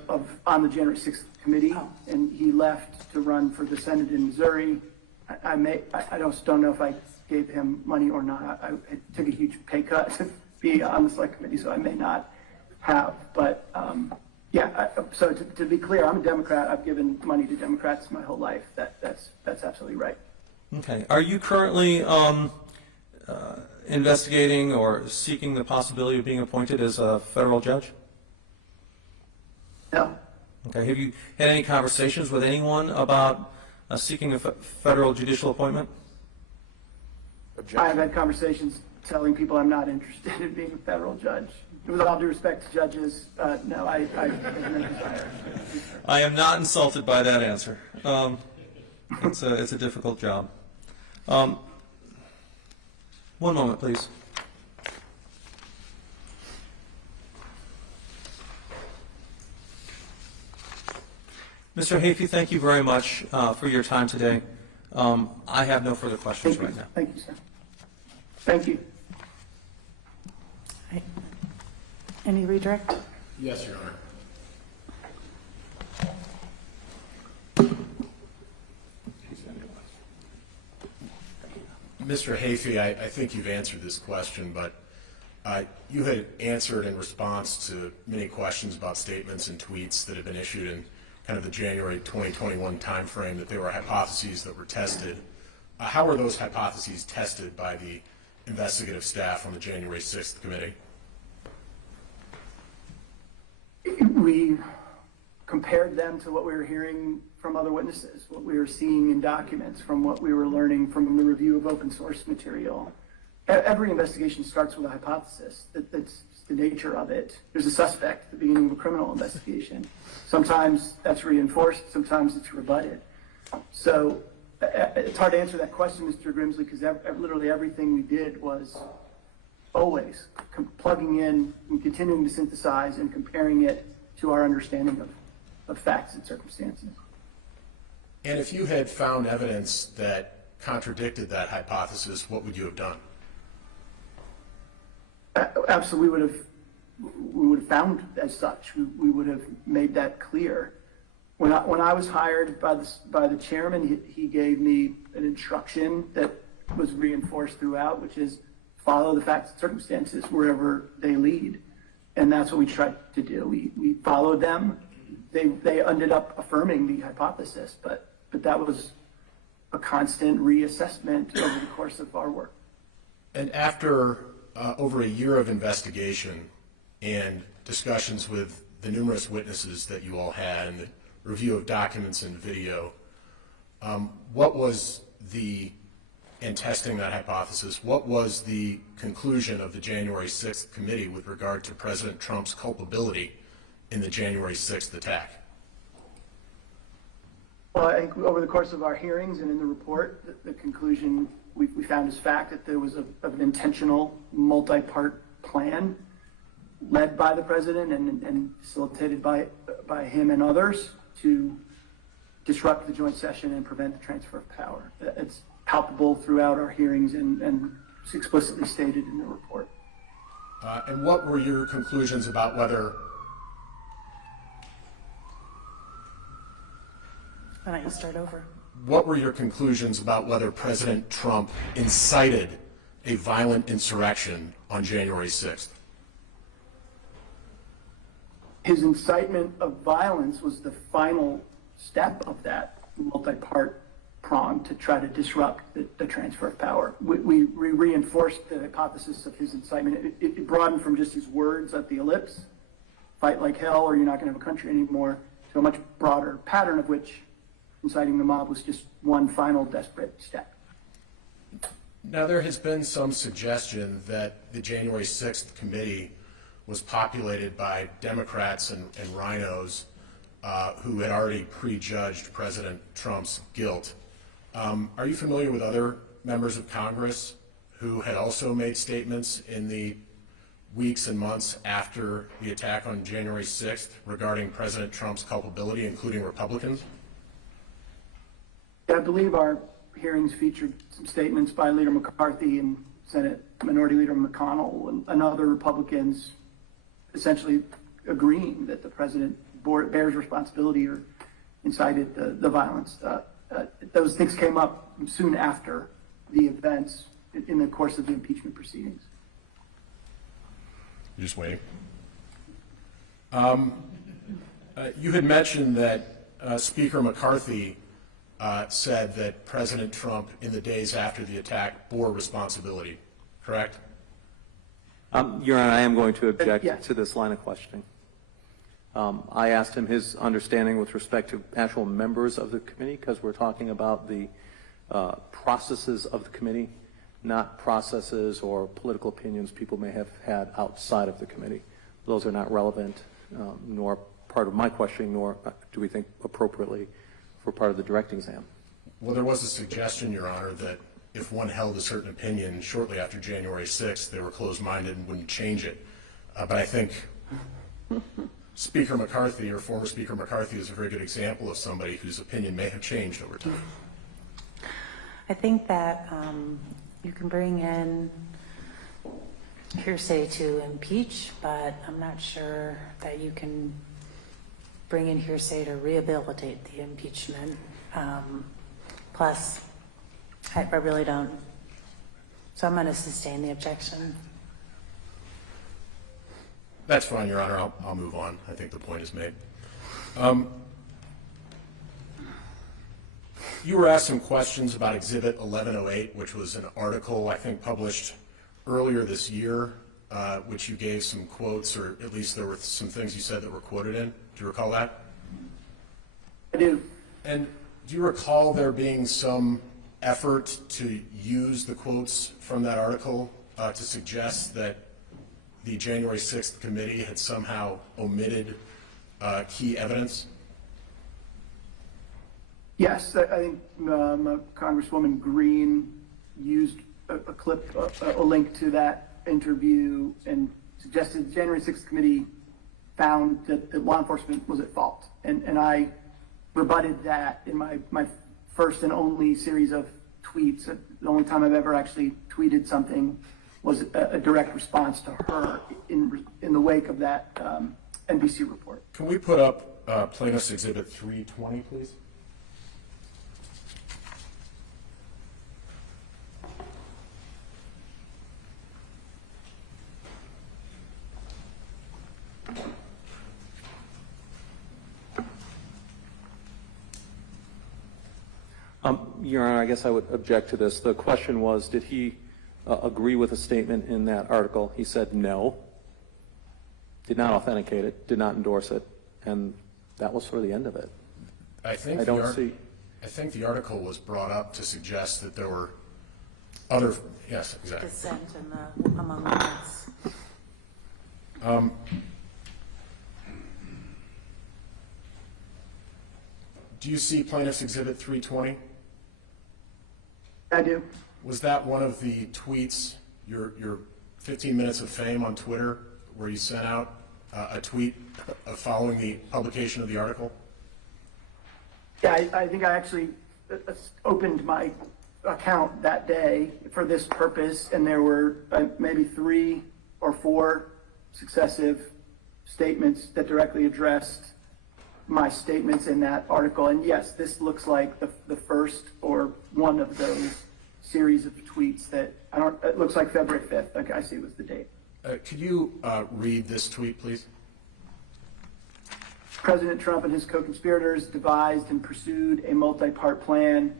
on the January 6th committee, and he left to run for the Senate in Missouri. I don't know if I gave him money or not. I took a huge pay cut to be on the select committee, so I may not have. But so to be clear, I'm a Democrat. I've given money to Democrats my whole life. That's absolutely right. Okay. Are you currently investigating or seeking the possibility of being appointed as a federal judge? No. Okay. Have you had any conversations with anyone about seeking a federal judicial appointment? I've had conversations telling people I'm not interested in being a federal judge. With all due respect to judges, no, I have no desire. I am not insulted by that answer. It's a difficult job. One moment, please. Mr. Hafey, thank you very much for your time today. I have no further questions right now. Thank you, sir. Thank you. Any redirect? Yes, Your Honor. Mr. Hafey, I think you've answered this question, but you had answered in response to many questions about statements and tweets that have been issued in kind of the January 2021 timeframe that there were hypotheses that were tested. How were those hypotheses tested by the investigative staff on the January 6th committee? We compared them to what we were hearing from other witnesses, what we were seeing in documents, from what we were learning from the review of open source material. Every investigation starts with a hypothesis. That's the nature of it. There's a suspect at the beginning of a criminal investigation. Sometimes that's reinforced, sometimes it's rebutted. So it's hard to answer that question, Mr. Grimsley, because literally everything we did was always plugging in and continuing to synthesize and comparing it to our understanding of facts and circumstances. And if you had found evidence that contradicted that hypothesis, what would you have done? Absolutely, we would have found as such. We would have made that clear. When I was hired by the chairman, he gave me an instruction that was reinforced throughout, which is follow the facts and circumstances wherever they lead, and that's what we tried to do. We followed them. They ended up affirming the hypothesis, but that was a constant reassessment over the course of our work. And after over a year of investigation and discussions with the numerous witnesses that you all had and the review of documents and video, what was in testing that hypothesis, what was the conclusion of the January 6th committee with regard to President Trump's culpability in the January 6th attack? Well, I think over the course of our hearings and in the report, the conclusion we found as fact that there was an intentional multi-part plan led by the president and facilitated by him and others to disrupt the joint session and prevent the transfer of power. It's palpable throughout our hearings and it's explicitly stated in the report. And what were your conclusions about whether... Why don't you start over? What were your conclusions about whether President Trump incited a violent insurrection on January 6th? His incitement of violence was the final step of that multi-part prong to try to disrupt the transfer of power. We reinforced the hypothesis of his incitement. It broadened from just his words at the ellipse, fight like hell or you're not going to have a country anymore, to a much broader pattern of which inciting the mob was just one final desperate step. Now, there has been some suggestion that the January 6th committee was populated by Democrats and rhinos who had already prejudged President Trump's guilt. Are you familiar with other members of Congress who had also made statements in the weeks and months after the attack on January 6th regarding President Trump's culpability, including Republicans? I believe our hearings featured some statements by Leader McCarthy and Senate Minority Leader McConnell and other Republicans essentially agreeing that the president bears responsibility or incited the violence. Those things came up soon after the events in the course of the impeachment proceedings. You're just waiting. You had mentioned that Speaker McCarthy said that President Trump, in the days after the attack, bore responsibility, correct? Your Honor, I am going to object Yes. to this line of questioning. I asked him his understanding with respect to actual members of the committee, because we're talking about the processes of the committee, not processes or political opinions people may have had outside of the committee. Those are not relevant, nor part of my questioning, nor do we think appropriately for part of the direct exam. Well, there was a suggestion, Your Honor, that if one held a certain opinion shortly after January 6th, they were closed-minded and wouldn't change it. But I think Speaker McCarthy, or former Speaker McCarthy, is a very good example of somebody whose opinion may have changed over time. I think that you can bring in hearsay to impeach, but I'm not sure that you can bring in hearsay to rehabilitate the impeachment. Plus, I really don't. So I'm going to sustain the objection. That's fine, Your Honor. I'll move on. I think the point is made. You were asked some questions about Exhibit 1108, which was an article, I think, published earlier this year, which you gave some quotes, or at least there were some things you said that were quoted in. Do you recall that? I do. And do you recall there being some effort to use the quotes from that article to suggest that the January 6th committee had somehow omitted key evidence? Yes, I think Congresswoman Green used a clip, a link to that interview, and suggested the January 6th committee found that law enforcement was at fault. And I rebutted that in my first and only series of tweets. The only time I've ever actually tweeted something was a direct response to her in the wake of that NBC report. Can we put up Plaintiff's Exhibit 320, please? Your Honor, I guess I would object to this. The question was, did he agree with a statement in that article? He said no, did not authenticate it, did not endorse it, and that was sort of the end of it. I think the article was brought up to suggest that there were other, yes, exactly. Dissent among us. Do you see Plaintiff's Exhibit 320? I do. Was that one of the tweets, your 15 minutes of fame on Twitter, where you sent out a tweet following the publication of the article? Yeah, I think I actually opened my account that day for this purpose, and there were maybe 3 or 4 successive statements that directly addressed my statements in that article. And yes, this looks like the first or one of those series of tweets that it looks like February 5th. Okay, I see was the date. Could you read this tweet, please? President Trump and his co-conspirators devised and pursued a multi-part plan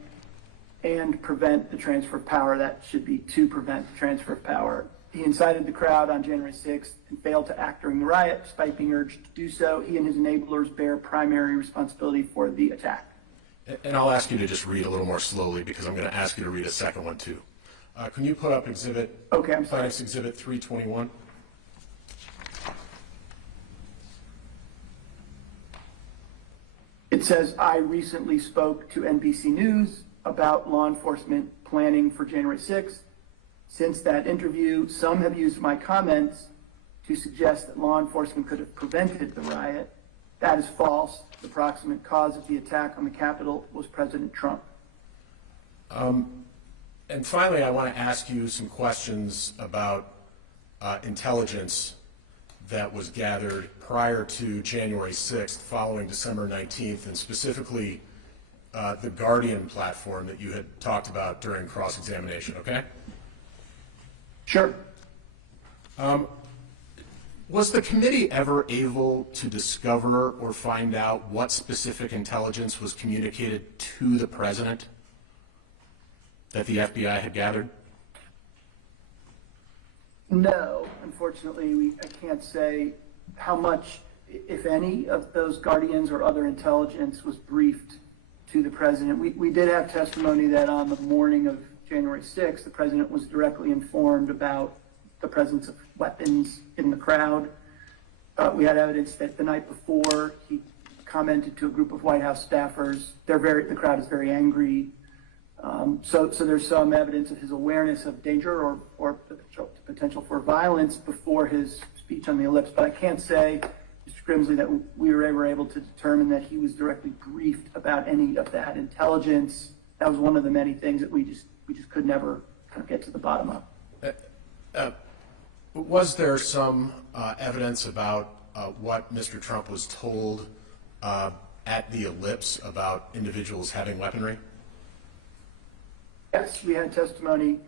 and prevent the transfer of power. That should be to prevent the transfer of power. He incited the crowd on January 6th and failed to act during the riot, despite being urged to do so. He and his enablers bear primary responsibility for the attack. And I'll ask you to just read a little more slowly, because I'm going to ask you to read a second one too. Can you put up Exhibit? Okay, I'm sorry. Plaintiff's Exhibit 321? It says, I recently spoke to NBC News about law enforcement planning for January 6th. Since that interview, some have used my comments to suggest that law enforcement could have prevented the riot. That is false. The proximate cause of the attack on the Capitol was President Trump. And finally, I want to ask you some questions about intelligence that was gathered prior to January 6th, following December 19th, and specifically the Guardian platform that you had talked about during cross-examination, okay? Sure. Was the committee ever able to discover or find out what specific intelligence was communicated to the president that the FBI had gathered? No, unfortunately, I can't say how much, if any, of those Guardians or other intelligence was briefed to the president. We did have testimony that on the morning of January 6th, the president was directly informed about the presence of weapons in the crowd. We had evidence that the night before he commented to a group of White House staffers, the crowd is very angry. So there's some evidence of his awareness of danger or potential for violence before his speech on the ellipse. But I can't say, Mr. Grimsley, that we were ever able to determine that he was directly briefed about any of that intelligence. That was one of the many things that we just could never kind of get to the bottom of. Was there some evidence about what Mr. Trump was told at the ellipse about individuals having weaponry? Yes, we had testimony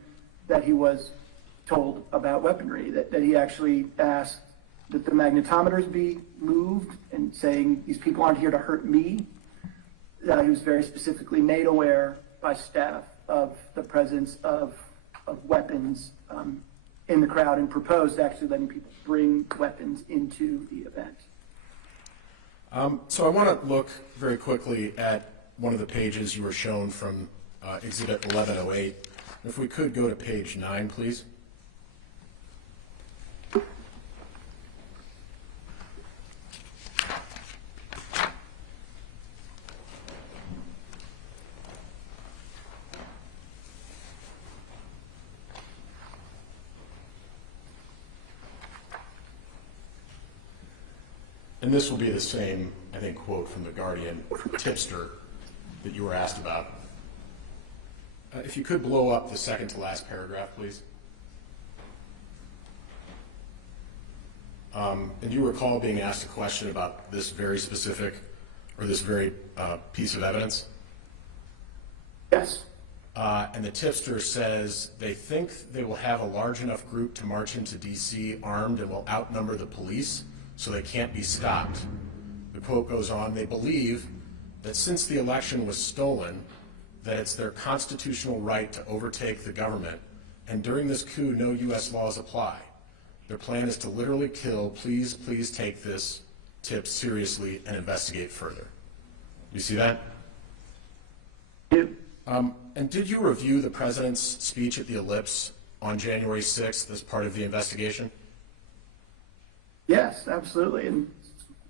that he was told about weaponry, that he actually asked that the magnetometers be moved and saying, these people aren't here to hurt me. He was very specifically made aware by staff of the presence of weapons in the crowd and proposed actually letting people bring weapons into the event. So I want to look very quickly at one of the pages you were shown from Exhibit 1108. If we could go to page 9, please. And this will be the same, I think, quote from the Guardian tipster that you were asked about. If you could blow up the second to last paragraph, please. And you recall being asked a question about this very specific, or this very piece of evidence? Yes. And the tipster says they think they will have a large enough group to march into D.C. armed and will outnumber the police, so they can't be stopped. The quote goes on, they believe that since the election was stolen, that it's their constitutional right to overtake the government, and during this coup, no U.S. laws apply. Their plan is to literally kill. Please, please take this tip seriously and investigate further. You see that? Yep. And did you review the president's speech at the ellipse on January 6th as part of the investigation? Yes, absolutely. And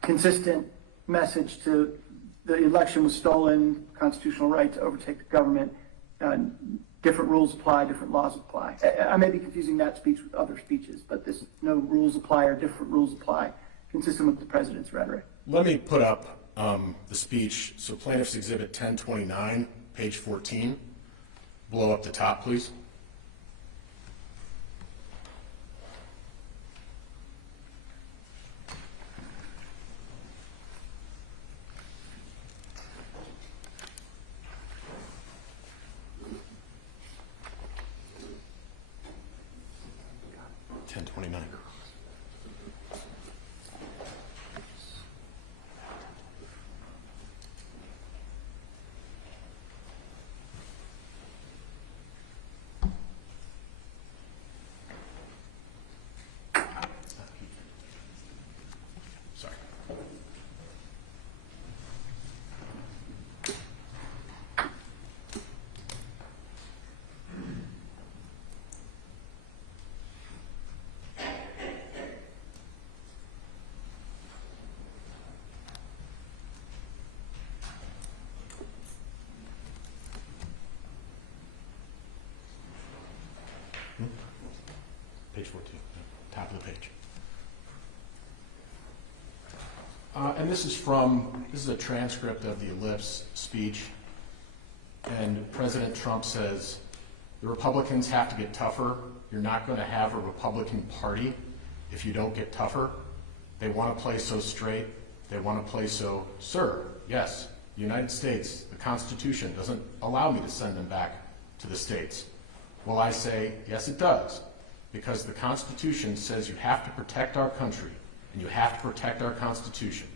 consistent message to the election was stolen, constitutional right to overtake the government, different rules apply, different laws apply. I may be confusing that speech with other speeches, but this no rules apply or different rules apply, consistent with the president's rhetoric. Let me put up the speech. So Plaintiff's Exhibit 1029, page 14. Blow up the top, please. Sorry. Page 14, top of the page. And this is a transcript of the Ellipse speech. And President Trump says, the Republicans have to get tougher. You're not going to have a Republican Party if you don't get tougher. They want to play so straight. They want to play so, sir, yes, the United States, the Constitution doesn't allow me to send them back to the states. Well, I say, yes, it does, because the Constitution says you have to protect our country, and you have to protect our Constitution,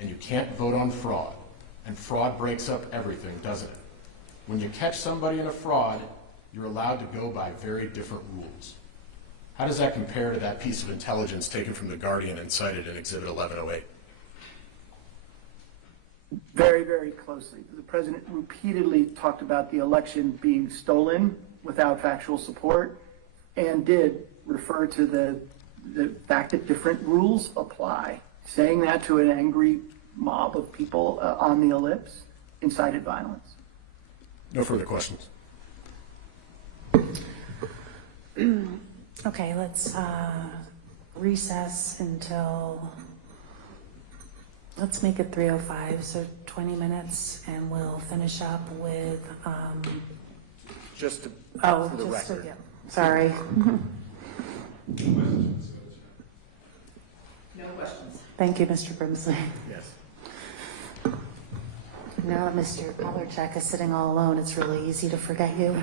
and you can't vote on fraud, and fraud breaks up everything, doesn't it? When you catch somebody in a fraud, you're allowed to go by very different rules. How does that compare to that piece of intelligence taken from The Guardian and cited in Exhibit 1108? Very, very closely. The president repeatedly talked about the election being stolen without factual support, and did refer to the fact that different rules apply. Saying that to an angry mob of people on the Ellipse incited violence. No further questions. Okay, let's recess until, let's make it 3:05, so 20 minutes, and we'll finish up with, Just to, oh, for the just to record. get, sorry. No questions. Thank you, Mr. Brimsley. Yes. Now that Mr. Kolarchuk is sitting all alone, it's really easy to forget you.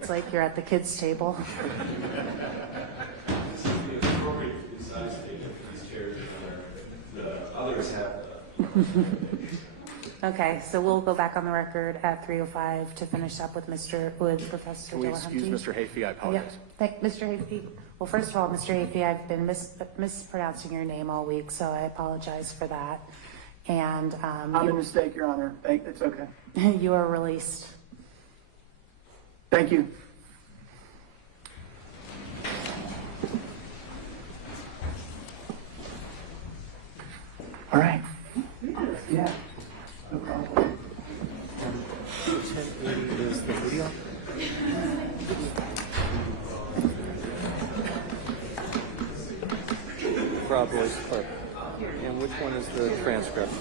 It's like you're at the kids' table. Okay, so we'll go back on the record at 3:05 to finish up with Professor Can we Delahanty. excuse Mr. Hafey? I apologize. Yeah, thank Mr. Hafey. Well, first of all, Mr. Hafey, I've been mispronouncing your name all week, so I apologize for that. And Common mistake, Your Honor. It's okay. you are released. Thank you. All right. Yeah. No problem. 1080 is the video. Proud Boys clip. And which one is the transcript?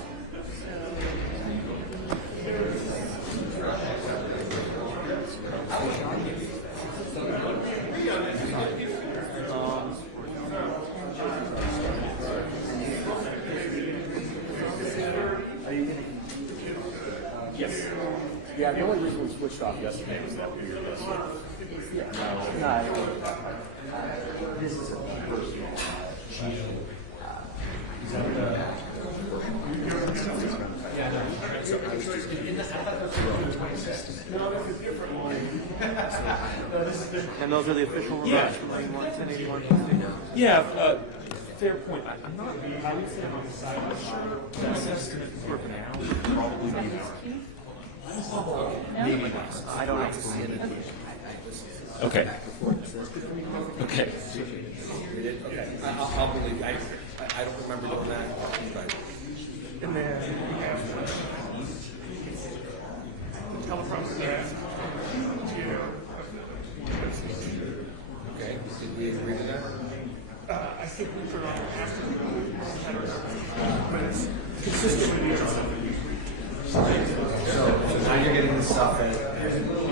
Yes. Yeah, the only reason we switched off yesterday was that we were listening. This is a personal. And those are the official remarks from 1081. Yeah, fair point. I'm not, I would say I'm on the side of sure. Best estimate for now would probably be maybe not. I don't have to see it. Okay. Okay. I'll believe. I don't remember doing that. But. And then Okay. Did we agree to that? I think we put on after but it's consistent with the other. So now you're getting the stuff that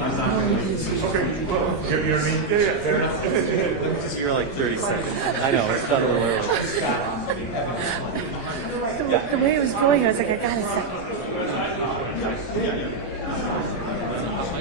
I'm not going to use. Okay, well, you know what I mean? Yeah, fair enough. you're like 30 seconds. I know, it's done a little early. The way it was going, I was like, I gotta say.